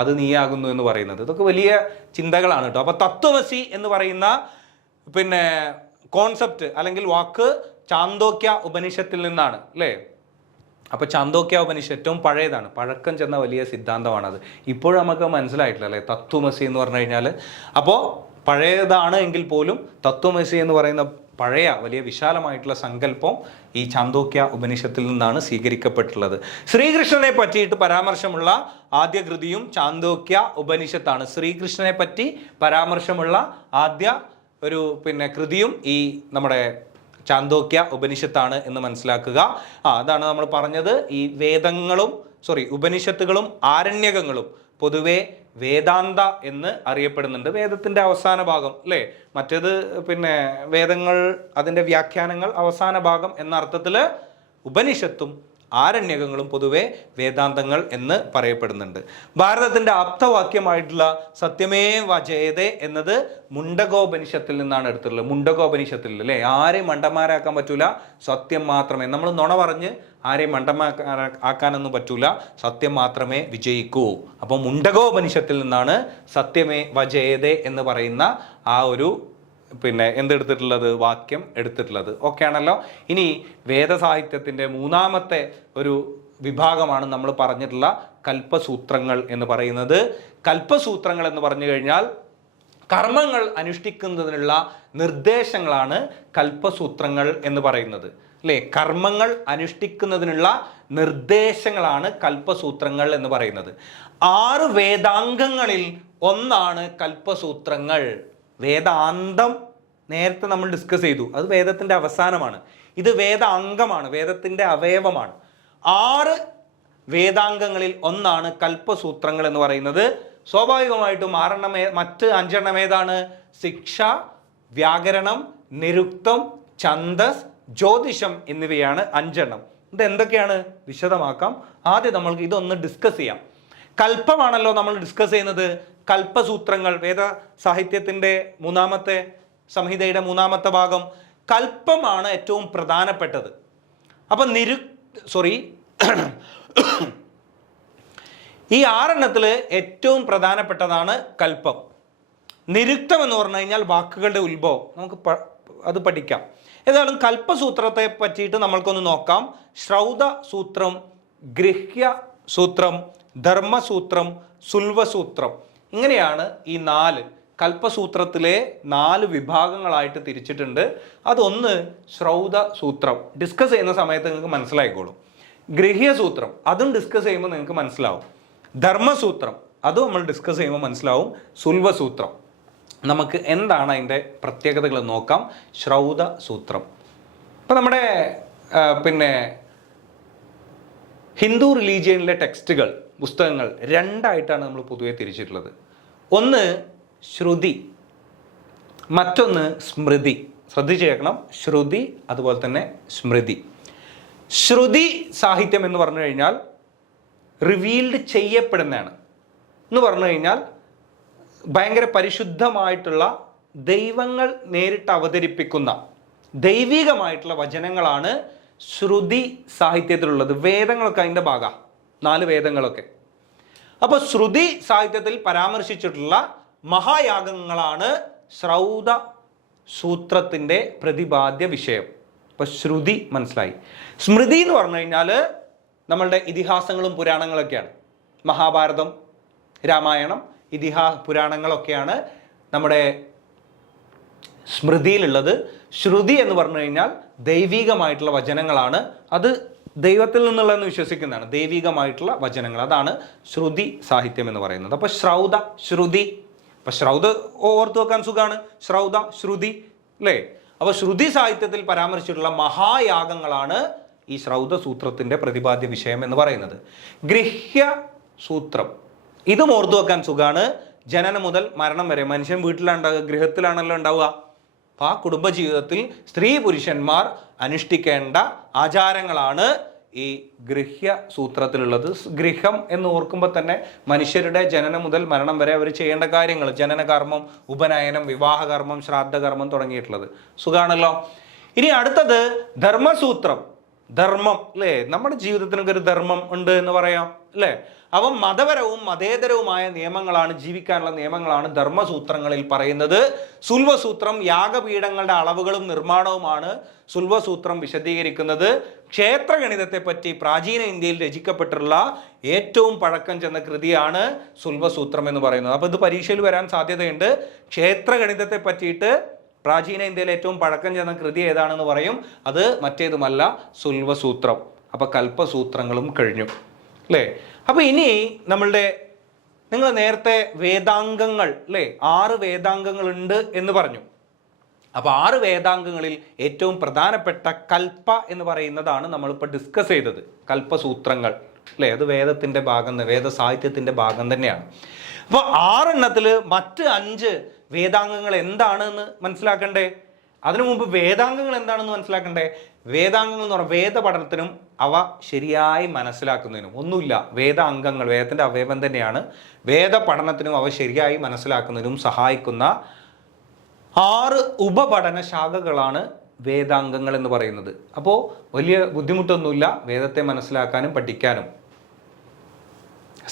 അത് നീയാകുന്നു എന്ന് പറയുന്നത്. ഇതൊക്കെ വലിയ ചിന്തകളാണ് കേട്ടോ. അപ്പോൾ തത്വമസി എന്ന് പറയുന്ന പിന്നെ കോൺസെപ്റ്റ് അല്ലെങ്കിൽ വാക്ക് ചാന്തോക്യ ഉപനിഷത്തിൽ നിന്നാണ് അല്ലേ. അപ്പോൾ ചാന്തോക്യ ഉപനിഷത്ത് ഏറ്റവും പഴയതാണ്, പഴക്കം ചെന്ന വലിയ സിദ്ധാന്തമാണത്. ഇപ്പോഴും നമുക്ക് മനസ്സിലായിട്ടില്ല അല്ലേ തത്വമസി എന്ന് പറഞ്ഞു കഴിഞ്ഞാൽ. അപ്പോൾ പഴയതാണ് എങ്കിൽ പോലും തത്വമസി എന്ന് പറയുന്ന പഴയ വലിയ വിശാലമായിട്ടുള്ള സങ്കല്പം ഈ ചാന്തോക്യ ഉപനിഷത്തിൽ നിന്നാണ് സ്വീകരിക്കപ്പെട്ടിട്ടുള്ളത്. ശ്രീകൃഷ്ണനെ പറ്റിയിട്ട് പരാമർശമുള്ള ആദ്യ കൃതിയും ചാന്തോക്യ ഉപനിഷത്താണ്. ശ്രീകൃഷ്ണനെ പറ്റി പരാമർശമുള്ള ആദ്യ ഒരു കൃതിയും ഈ നമ്മുടെ ചാന്തോക്യ ഉപനിഷത്താണ് എന്ന് മനസ്സിലാക്കുക. അതാണ് നമ്മൾ പറഞ്ഞത്. ഈ ഉപനിഷത്തുകളും ആരണ്യകങ്ങളും പൊതുവെ വേദാന്ത എന്ന് അറിയപ്പെടുന്നുണ്ട്. വേദത്തിന്റെ അവസാന ഭാഗം അല്ലേ. മറ്റേത് വേദങ്ങൾ അതിൻ്റെ വ്യാഖ്യാനങ്ങൾ അവസാന ഭാഗം എന്ന അർത്ഥത്തിൽ ഉപനിഷത്തും ആരണ്യകങ്ങളും പൊതുവെ വേദാന്തങ്ങൾ എന്ന് പറയപ്പെടുന്നുണ്ട്. ഭാരതത്തിന്റെ ആപ്തവാക്യമായിട്ടുള്ള സത്യമേവ ജയതേ എന്നത് മുണ്ടകോപനിഷത്തിൽ നിന്നാണ് എടുത്തിട്ടുള്ളത്. മുണ്ടകോപനിഷത്തിൽ അല്ലേ. ആരെയും മണ്ടന്മാരാക്കാൻ പറ്റൂല, സത്യം മാത്രമേ. നമ്മൾ നുണ പറഞ്ഞ് ആരെയും മണ്ടന്മാരാക്കാനൊന്നും പറ്റൂല, സത്യം മാത്രമേ വിജയിക്കൂ. അപ്പോൾ മുണ്ടകോപനിഷത്തിൽ നിന്നാണ് സത്യമേവ ജയതേ എന്ന് പറയുന്ന ആ ഒരു എന്തെടുത്തിട്ടുള്ളത്, വാക്യം എടുത്തിട്ടുള്ളത്. ഓക്കെ ആണല്ലോ. ഇനി വേദസാഹിത്യത്തിൻ്റെ മൂന്നാമത്തെ ഒരു വിഭാഗമാണ് നമ്മൾ പറഞ്ഞിട്ടുള്ള കൽപ്പസൂത്രങ്ങൾ എന്ന് പറയുന്നത്. കൽപ്പസൂത്രങ്ങൾ എന്ന് പറഞ്ഞു കഴിഞ്ഞാൽ കർമ്മങ്ങൾ അനുഷ്ഠിക്കുന്നതിനുള്ള നിർദ്ദേശങ്ങളാണ് കൽപ്പസൂത്രങ്ങൾ എന്ന് പറയുന്നത് അല്ലേ. കർമ്മങ്ങൾ അനുഷ്ഠിക്കുന്നതിനുള്ള നിർദ്ദേശങ്ങളാണ് കൽപ്പസൂത്രങ്ങൾ എന്ന് പറയുന്നത്. 6 വേദാംഗങ്ങളിൽ ഒന്നാണ് കൽപ്പസൂത്രങ്ങൾ. വേദാന്തം നേരത്തെ നമ്മൾ ഡിസ്കസ് ചെയ്തു, അത് വേദത്തിൻ്റെ അവസാനമാണ്. ഇത് വേദാംഗമാണ്, വേദത്തിൻ്റെ അവയവമാണ്. 6 വേദാംഗങ്ങളിൽ ഒന്നാണ് കൽപ്പസൂത്രങ്ങൾ എന്ന് പറയുന്നത്. സ്വാഭാവികമായിട്ടും മറ്റ് 5 ഏതാണ്? ശിക്ഷ, വ്യാകരണം, നിരുക്തം, ഛന്ദസ്, ജ്യോതിഷം എന്നിവയാണ് 5. ഇത് എന്തൊക്കെയാണ് വിശദമാക്കാം. ആദ്യം നമ്മൾക്ക് ഇതൊന്ന് ഡിസ്കസ് ചെയ്യാം. കൽപ്പമാണല്ലോ നമ്മൾ ഡിസ്കസ് ചെയ്യുന്നത്. കൽപ്പസൂത്രങ്ങൾ വേദ സാഹിത്യത്തിൻ്റെ മൂന്നാമത്തെ സംഹിതയുടെ മൂന്നാമത്തെ ഭാഗം. കൽപ്പമാണ് ഏറ്റവും പ്രധാനപ്പെട്ടത്. അപ്പം ഈ 6 ഏറ്റവും പ്രധാനപ്പെട്ടതാണ് കൽപ്പം. നിരുക്തം എന്ന് പറഞ്ഞു കഴിഞ്ഞാൽ വാക്കുകളുടെ ഉത്ഭവം. നമുക്ക് അത് പഠിക്കാം. ഏതായാലും കൽപ്പസൂത്രത്തെ പറ്റിയിട്ട് നമ്മൾക്കൊന്ന് നോക്കാം. ശ്രൗത സൂത്രം, ഗൃഹ്യ സൂത്രം, ധർമ്മസൂത്രം, സുൽവസൂത്രം, ഇങ്ങനെയാണ് ഈ 4 കൽപ്പസൂത്രത്തിലെ 4 വിഭാഗങ്ങളായിട്ട് തിരിച്ചിട്ടുണ്ട്. അതൊന്ന് ശ്രൗത സൂത്രം ഡിസ്കസ് ചെയ്യുന്ന സമയത്ത് നിങ്ങൾക്ക് മനസ്സിലായിക്കോളും. ഗൃഹ്യസൂത്രം അതും ഡിസ്കസ് ചെയ്യുമ്പോൾ നിങ്ങൾക്ക് മനസ്സിലാവും. ധർമ്മസൂത്രം അതും നമ്മൾ ഡിസ്കസ് ചെയ്യുമ്പോൾ മനസ്സിലാവും. സുൽവസൂത്രം നമുക്ക് എന്താണ് അതിൻ്റെ പ്രത്യേകതകൾ നോക്കാം. ശ്രൗത സൂത്രം ഇപ്പം നമ്മുടെ ഹിന്ദു റിലീജിയനിലെ ടെക്സ്റ്റുകൾ, പുസ്തകങ്ങൾ 2ആയിട്ടാണ് നമ്മൾ പൊതുവെ തിരിച്ചിട്ടുള്ളത്. ഒന്ന് ശ്രുതി, മറ്റൊന്ന് സ്മൃതി. ശ്രദ്ധിച്ചേക്കണം, ശ്രുതി അതുപോലെ തന്നെ സ്മൃതി. ശ്രുതി സാഹിത്യം എന്ന് പറഞ്ഞു കഴിഞ്ഞാൽ റിവീൽഡ് ചെയ്യപ്പെടുന്നതാണ് എന്ന് പറഞ്ഞു കഴിഞ്ഞാൽ ഭയങ്കര പരിശുദ്ധമായിട്ടുള്ള ദൈവങ്ങൾ നേരിട്ട് അവതരിപ്പിക്കുന്ന ദൈവികമായിട്ടുള്ള വചനങ്ങളാണ് ശ്രുതി സാഹിത്യത്തിലുള്ളത്. വേദങ്ങളൊക്കെ അതിൻ്റെ ഭാഗം, 4 വേദങ്ങളൊക്കെ. അപ്പോൾ ശ്രുതി സാഹിത്യത്തിൽ പരാമർശിച്ചിട്ടുള്ള മഹായാഗങ്ങളാണ് ശ്രൗത സൂത്രത്തിൻ്റെ പ്രതിപാദ്യ വിഷയം. അപ്പോൾ ശ്രുതി മനസ്സിലായി. സ്മൃതി എന്ന് പറഞ്ഞു കഴിഞ്ഞാൽ നമ്മളുടെ ഇതിഹാസങ്ങളും പുരാണങ്ങളൊക്കെയാണ്. മഹാഭാരതം, രാമായണം, പുരാണങ്ങളൊക്കെയാണ് നമ്മുടെ സ്മൃതിയിലുള്ളത്. ശ്രുതി എന്ന് പറഞ്ഞു കഴിഞ്ഞാൽ ദൈവികമായിട്ടുള്ള വചനങ്ങളാണ്. അത് ദൈവത്തിൽ നിന്നുള്ളതെന്ന് വിശ്വസിക്കുന്നതാണ്. ദൈവികമായിട്ടുള്ള വചനങ്ങൾ, അതാണ് ശ്രുതി സാഹിത്യം എന്ന് പറയുന്നത്. അപ്പോൾ ശ്രൗത, ശ്രുതി. അപ്പം ശ്രൗത ഓർത്തു വെക്കാൻ സുഖമാണ്, ശ്രൗത, ശ്രുതി അല്ലേ. അപ്പോൾ ശ്രുതി സാഹിത്യത്തിൽ പരാമർശിച്ചിട്ടുള്ള മഹായാഗങ്ങളാണ് ഈ ശ്രൗത സൂത്രത്തിൻ്റെ പ്രതിപാദ്യ വിഷയം എന്ന് പറയുന്നത്. ഗൃഹ്യ സൂത്രം ഇതും ഓർത്തു വെക്കാൻ സുഖമാണ്. ജനനം മുതൽ മരണം വരെ മനുഷ്യൻ വീട്ടിലാണ് ഉണ്ടാവുക, ഗൃഹത്തിലാണല്ലോ ഉണ്ടാവുക. അപ്പോൾ ആ കുടുംബജീവിതത്തിൽ സ്ത്രീ പുരുഷന്മാർ അനുഷ്ഠിക്കേണ്ട ആചാരങ്ങളാണ് ഈ ഗൃഹ്യ സൂത്രത്തിലുള്ളത്. ഗൃഹം എന്ന് ഓർക്കുമ്പോൾ തന്നെ മനുഷ്യരുടെ ജനനം മുതൽ മരണം വരെ അവർ ചെയ്യേണ്ട കാര്യങ്ങൾ, ജനനകർമ്മം, ഉപനയനം, വിവാഹകർമ്മം, ശ്രാദ്ധകർമ്മം തുടങ്ങിയിട്ടുള്ളത്. സുഖാണല്ലോ. ഇനി അടുത്തത് ധർമ്മസൂത്രം. ധർമ്മം അല്ലേ, നമ്മുടെ ജീവിതത്തിനൊക്കെ ഒരു ധർമ്മം ഉണ്ട് എന്ന് പറയാം അല്ലേ. അപ്പം മതപരവും മതേതരവുമായ നിയമങ്ങളാണ്, ജീവിക്കാനുള്ള നിയമങ്ങളാണ് ധർമ്മസൂത്രങ്ങളിൽ പറയുന്നത്. സുൽവസൂത്രം യാഗപീഠങ്ങളുടെ അളവുകളും നിർമ്മാണവുമാണ് സുൽവസൂത്രം വിശദീകരിക്കുന്നത്. ക്ഷേത്രഗണിതത്തെ പറ്റി പ്രാചീന ഇന്ത്യയിൽ രചിക്കപ്പെട്ടിട്ടുള്ള ഏറ്റവും പഴക്കം ചെന്ന കൃതിയാണ് സുൽവസൂത്രം എന്ന് പറയുന്നത്. അപ്പോൾ ഇത് പരീക്ഷയിൽ വരാൻ സാധ്യതയുണ്ട്. ക്ഷേത്രഗണിതത്തെ പറ്റിയിട്ട് പ്രാചീന ഇന്ത്യയിലെ ഏറ്റവും പഴക്കം ചെന്ന കൃതി ഏതാണെന്ന് പറയും. അത് മറ്റേതുമല്ല, സുൽവസൂത്രം. അപ്പോൾ കൽപ്പസൂത്രങ്ങളും കഴിഞ്ഞു അല്ലേ. അപ്പോൾ ഇനി നിങ്ങൾ നേരത്തെ വേദാംഗങ്ങൾ അല്ലേ, 6 വേദാംഗങ്ങളുണ്ട് എന്ന് പറഞ്ഞു. അപ്പോൾ 6 വേദാംഗങ്ങളിൽ ഏറ്റവും പ്രധാനപ്പെട്ട കൽപ്പ എന്ന് പറയുന്നതാണ് നമ്മളിപ്പോൾ ഡിസ്കസ് ചെയ്തത്. കൽപ്പസൂത്രങ്ങൾ അല്ലേ, അത് വേദത്തിൻ്റെ ഭാഗം, വേദസാഹിത്യത്തിൻ്റെ ഭാഗം തന്നെയാണ്. അപ്പോൾ 6 എണ്ണത്തിൽ മറ്റ് 5 വേദാംഗങ്ങൾ എന്താണെന്ന് മനസ്സിലാക്കണ്ടേ? അതിനു മുമ്പ് വേദാംഗങ്ങൾ എന്താണെന്ന് മനസ്സിലാക്കണ്ടേ? വേദാംഗങ്ങൾ എന്ന് പറഞ്ഞാൽ വേദപഠനത്തിനും അവ ശരിയായി മനസ്സിലാക്കുന്നതിനും, ഒന്നുമില്ല, വേദാംഗങ്ങൾ വേദത്തിൻ്റെ അവയവം തന്നെയാണ്. വേദപഠനത്തിനും അവ ശരിയായി മനസ്സിലാക്കുന്നതിനും സഹായിക്കുന്ന 6 ഉപപഠന ശാഖകളാണ് വേദാംഗങ്ങൾ എന്ന് പറയുന്നത്. അപ്പോൾ വലിയ ബുദ്ധിമുട്ടൊന്നുമില്ല, വേദത്തെ മനസ്സിലാക്കാനും പഠിക്കാനും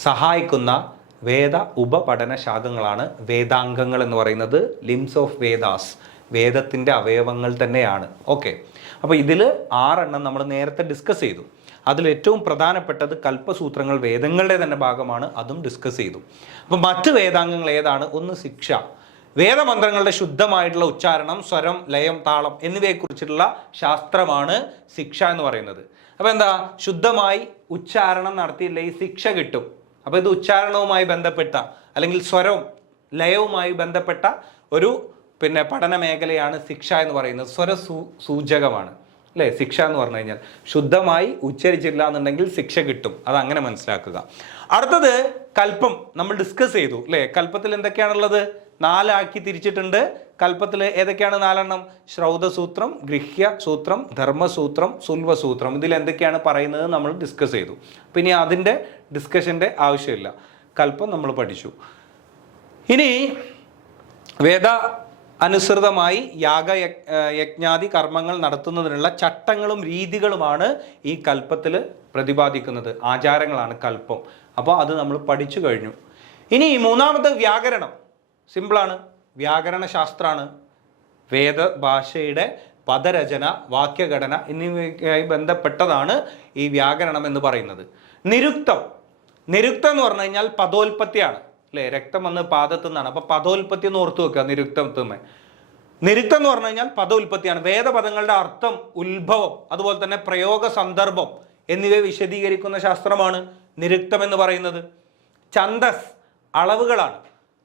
സഹായിക്കുന്ന വേദ ഉപപഠന ശാഖകളാണ് വേദാംഗങ്ങൾ എന്ന് പറയുന്നത്. ലിംസ് ഓഫ് വേദാസ്, വേദത്തിൻ്റെ അവയവങ്ങൾ തന്നെയാണ്. ഓക്കെ, അപ്പോൾ ഇതിൽ 6 എണ്ണം നമ്മൾ നേരത്തെ ഡിസ്കസ് ചെയ്തു. അതിൽ ഏറ്റവും പ്രധാനപ്പെട്ടത് കൽപ്പസൂത്രങ്ങൾ വേദങ്ങളുടെ തന്നെ ഭാഗമാണ്, അതും ഡിസ്കസ് ചെയ്തു. അപ്പോൾ മറ്റ് വേദാംഗങ്ങൾ ഏതാണ്? ഒന്ന് ശിക്ഷ, വേദമന്ത്രങ്ങളുടെ ശുദ്ധമായിട്ടുള്ള ഉച്ചാരണം, സ്വരം, ലയം, താളം എന്നിവയെക്കുറിച്ചിട്ടുള്ള ശാസ്ത്രമാണ് ശിക്ഷ എന്ന് പറയുന്നത്. അപ്പോൾ എന്താ, ശുദ്ധമായി ഉച്ചാരണം നടത്തിയില്ല ഈ ശിക്ഷ കിട്ടും. അപ്പോൾ ഇത് ഉച്ചാരണവുമായി ബന്ധപ്പെട്ട അല്ലെങ്കിൽ സ്വരവും ലയവുമായി ബന്ധപ്പെട്ട ഒരു പഠന മേഖലയാണ് ശിക്ഷ എന്ന് പറയുന്നത്. സൂചകമാണ് അല്ലേ ശിക്ഷ എന്ന് പറഞ്ഞു കഴിഞ്ഞാൽ. ശുദ്ധമായി ഉച്ചരിച്ചില്ല എന്നുണ്ടെങ്കിൽ ശിക്ഷ കിട്ടും, അതങ്ങനെ മനസ്സിലാക്കുക. അടുത്തത് കൽപ്പം, നമ്മൾ ഡിസ്കസ് ചെയ്തു അല്ലേ. കൽപ്പത്തിൽ എന്തൊക്കെയാണുള്ളത്? 4 ആക്കി തിരിച്ചിട്ടുണ്ട്. കൽപ്പത്തിൽ ഏതൊക്കെയാണ് 4 എണ്ണം? ശ്രൗതസൂത്രം, ഗൃഹ്യസൂത്രം, ധർമ്മസൂത്രം, സുൽവസൂത്രം. ഇതിൽ എന്തൊക്കെയാണ് പറയുന്നത് നമ്മൾ ഡിസ്കസ് ചെയ്തു. പിന്നെ അതിൻ്റെ ഡിസ്കഷൻ്റെ ആവശ്യമില്ല, കൽപ്പം നമ്മൾ പഠിച്ചു. ഇനി വേദ അനുസൃതമായി യജ്ഞാദി കർമ്മങ്ങൾ നടത്തുന്നതിനുള്ള ചട്ടങ്ങളും രീതികളുമാണ് ഈ കൽപ്പത്തിൽ പ്രതിപാദിക്കുന്നത്. ആചാരങ്ങളാണ് കൽപ്പം. അപ്പോൾ അത് നമ്മൾ പഠിച്ചു കഴിഞ്ഞു. ഇനി 3ാമത്തെ വ്യാകരണം. സിമ്പിളാണ്, വ്യാകരണ ശാസ്ത്രമാണ്. വേദഭാഷയുടെ പദരചന, വാക്യഘടന എന്നിവയുമായി ബന്ധപ്പെട്ടതാണ് ഈ വ്യാകരണം എന്ന് പറയുന്നത്. നിരുക്തം എന്ന് പറഞ്ഞു കഴിഞ്ഞാൽ പദോൽപത്തിയാണ് അല്ലേ. രക്തം വന്ന് പാദത്തു നിന്നാണ്. അപ്പോൾ പദോൽപത്തി എന്ന് ഓർത്തു വെക്കുക. നിരുക്തം എന്ന് പറഞ്ഞു കഴിഞ്ഞാൽ പദോൽപത്തിയാണ്. വേദപദങ്ങളുടെ അർത്ഥം, ഉത്ഭവം, അതുപോലെ തന്നെ പ്രയോഗ സന്ദർഭം എന്നിവയെ വിശദീകരിക്കുന്ന ശാസ്ത്രമാണ് നിരുക്തം എന്ന് പറയുന്നത്. ഛന്ദസ് അളവുകളാണ്.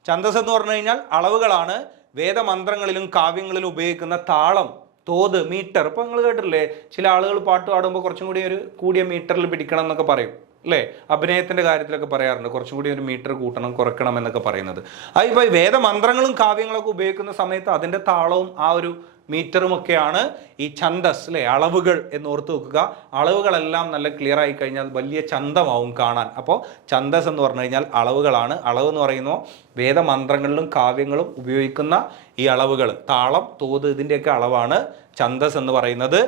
ഛന്ദസ് എന്ന് പറഞ്ഞു കഴിഞ്ഞാൽ അളവുകളാണ്. വേദമന്ത്രങ്ങളിലും കാവ്യങ്ങളിലും ഉപയോഗിക്കുന്ന താളം, തോത്, മീറ്റർ. ഇപ്പോൾ നിങ്ങൾ കേട്ടിട്ടില്ലേ, ചില ആളുകൾ പാട്ട് പാടുമ്പോൾ കുറച്ചും കൂടി ഒരു കൂടിയ മീറ്ററിൽ പിടിക്കണം എന്നൊക്കെ പറയും അല്ലേ. അഭിനയത്തിൻ്റെ കാര്യത്തിലൊക്കെ പറയാറുണ്ട്, കുറച്ചും കൂടി ഒരു മീറ്റർ കൂട്ടണം, കുറയ്ക്കണം എന്നൊക്കെ പറയുന്നത്. അതിപ്പോൾ വേദമന്ത്രങ്ങളും കാവ്യങ്ങളൊക്കെ ഉപയോഗിക്കുന്ന സമയത്ത് അതിൻ്റെ താളവും ആ ഒരു മീറ്ററുമൊക്കെയാണ് ഈ ഛന്ദസ് അല്ലേ, അളവുകൾ എന്ന് ഓർത്ത് വെക്കുക. അളവുകളെല്ലാം നല്ല ക്ലിയർ ആയി കഴിഞ്ഞാൽ വലിയ ചന്തമാവും കാണാൻ. അപ്പോൾ ഛന്ദസ് എന്ന് പറഞ്ഞു കഴിഞ്ഞാൽ അളവുകളാണ്. അളവ് എന്ന് പറയുമ്പോൾ വേദമന്ത്രങ്ങളിലും കാവ്യങ്ങളും ഉപയോഗിക്കുന്ന ഈ അളവുകൾ, താളം, തോത്, ഇതിൻ്റെയൊക്കെ അളവാണ് ഛന്ദസ് എന്ന് പറയുന്നത്.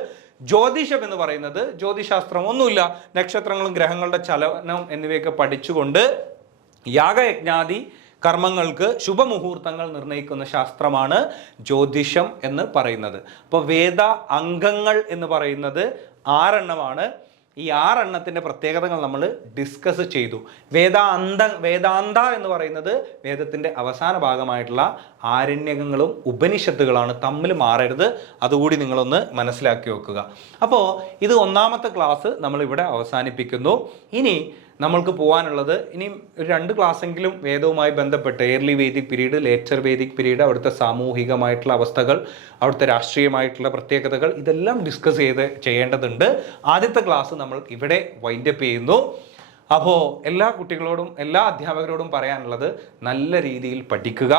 ജ്യോതിഷം എന്ന് പറയുന്നത്, ജ്യോതിശാസ്ത്രം ഒന്നുമില്ല, നക്ഷത്രങ്ങളും ഗ്രഹങ്ങളുടെ ചലനം എന്നിവയൊക്കെ പഠിച്ചുകൊണ്ട് യാഗയജ്ഞാദി കർമ്മങ്ങൾക്ക് ശുഭമുഹൂർത്തങ്ങൾ നിർണ്ണയിക്കുന്ന ശാസ്ത്രമാണ് ജ്യോതിഷം എന്ന് പറയുന്നത്. അപ്പോൾ വേദ അംഗങ്ങൾ എന്ന് പറയുന്നത് 6 എണ്ണമാണ്. ഈ 6 എണ്ണത്തിൻ്റെ പ്രത്യേകതകൾ നമ്മൾ ഡിസ്കസ് ചെയ്തു. വേദാന്ത എന്ന് പറയുന്നത് വേദത്തിൻ്റെ അവസാന ഭാഗമായിട്ടുള്ള ആരണ്യകങ്ങളും ഉപനിഷത്തുകളാണ്, തമ്മിൽ മാറരുത്. അതുകൂടി നിങ്ങളൊന്ന് മനസ്സിലാക്കി വെക്കുക. അപ്പോൾ ഇത് 1ാമത്തെ ക്ലാസ് നമ്മളിവിടെ അവസാനിപ്പിക്കുന്നു. ഇനി നമ്മൾക്ക് പോകാനുള്ളത് ഇനി 2 ക്ലാസ്സെങ്കിലും വേദവുമായി ബന്ധപ്പെട്ട് early Vedic period, later Vedic period, അവിടുത്തെ സാമൂഹികമായിട്ടുള്ള അവസ്ഥകൾ, അവിടുത്തെ രാഷ്ട്രീയമായിട്ടുള്ള പ്രത്യേകതകൾ, ഇതെല്ലാം ഡിസ്കസ് ചെയ്യേണ്ടതുണ്ട്. ആദ്യത്തെ ക്ലാസ് നമ്മൾ ഇവിടെ വൈൻഡപ്പ് ചെയ്യുന്നു. അപ്പോൾ എല്ലാ കുട്ടികളോടും എല്ലാ അധ്യാപകരോടും പറയാനുള്ളത്, നല്ല രീതിയിൽ പഠിക്കുക.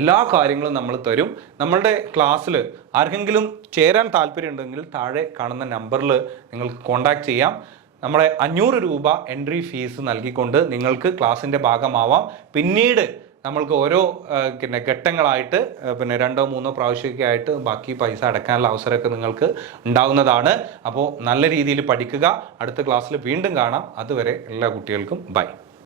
എല്ലാ കാര്യങ്ങളും നമ്മൾ തരും. നമ്മളുടെ ക്ലാസ്സിൽ ആർക്കെങ്കിലും ചേരാൻ താല്പര്യമുണ്ടെങ്കിൽ താഴെ കാണുന്ന നമ്പറിൽ നിങ്ങൾക്ക് കോൺടാക്റ്റ് ചെയ്യാം. നമ്മളെ 500 രൂപ എൻട്രി ഫീസ് നൽകിക്കൊണ്ട് നിങ്ങൾക്ക് ക്ലാസ്സിൻ്റെ ഭാഗമാവാം. പിന്നീട് നമ്മൾക്ക് ഓരോ ഘട്ടങ്ങളായിട്ട് 2ഓ 3ഓ പ്രാവശ്യമൊക്കെ ആയിട്ട് ബാക്കി പൈസ അടക്കാനുള്ള അവസരമൊക്കെ നിങ്ങൾക്ക് ഉണ്ടാവുന്നതാണ്. അപ്പോൾ നല്ല രീതിയിൽ പഠിക്കുക. അടുത്ത ക്ലാസ്സിൽ വീണ്ടും കാണാം. അതുവരെ എല്ലാ കുട്ടികൾക്കും ബൈ.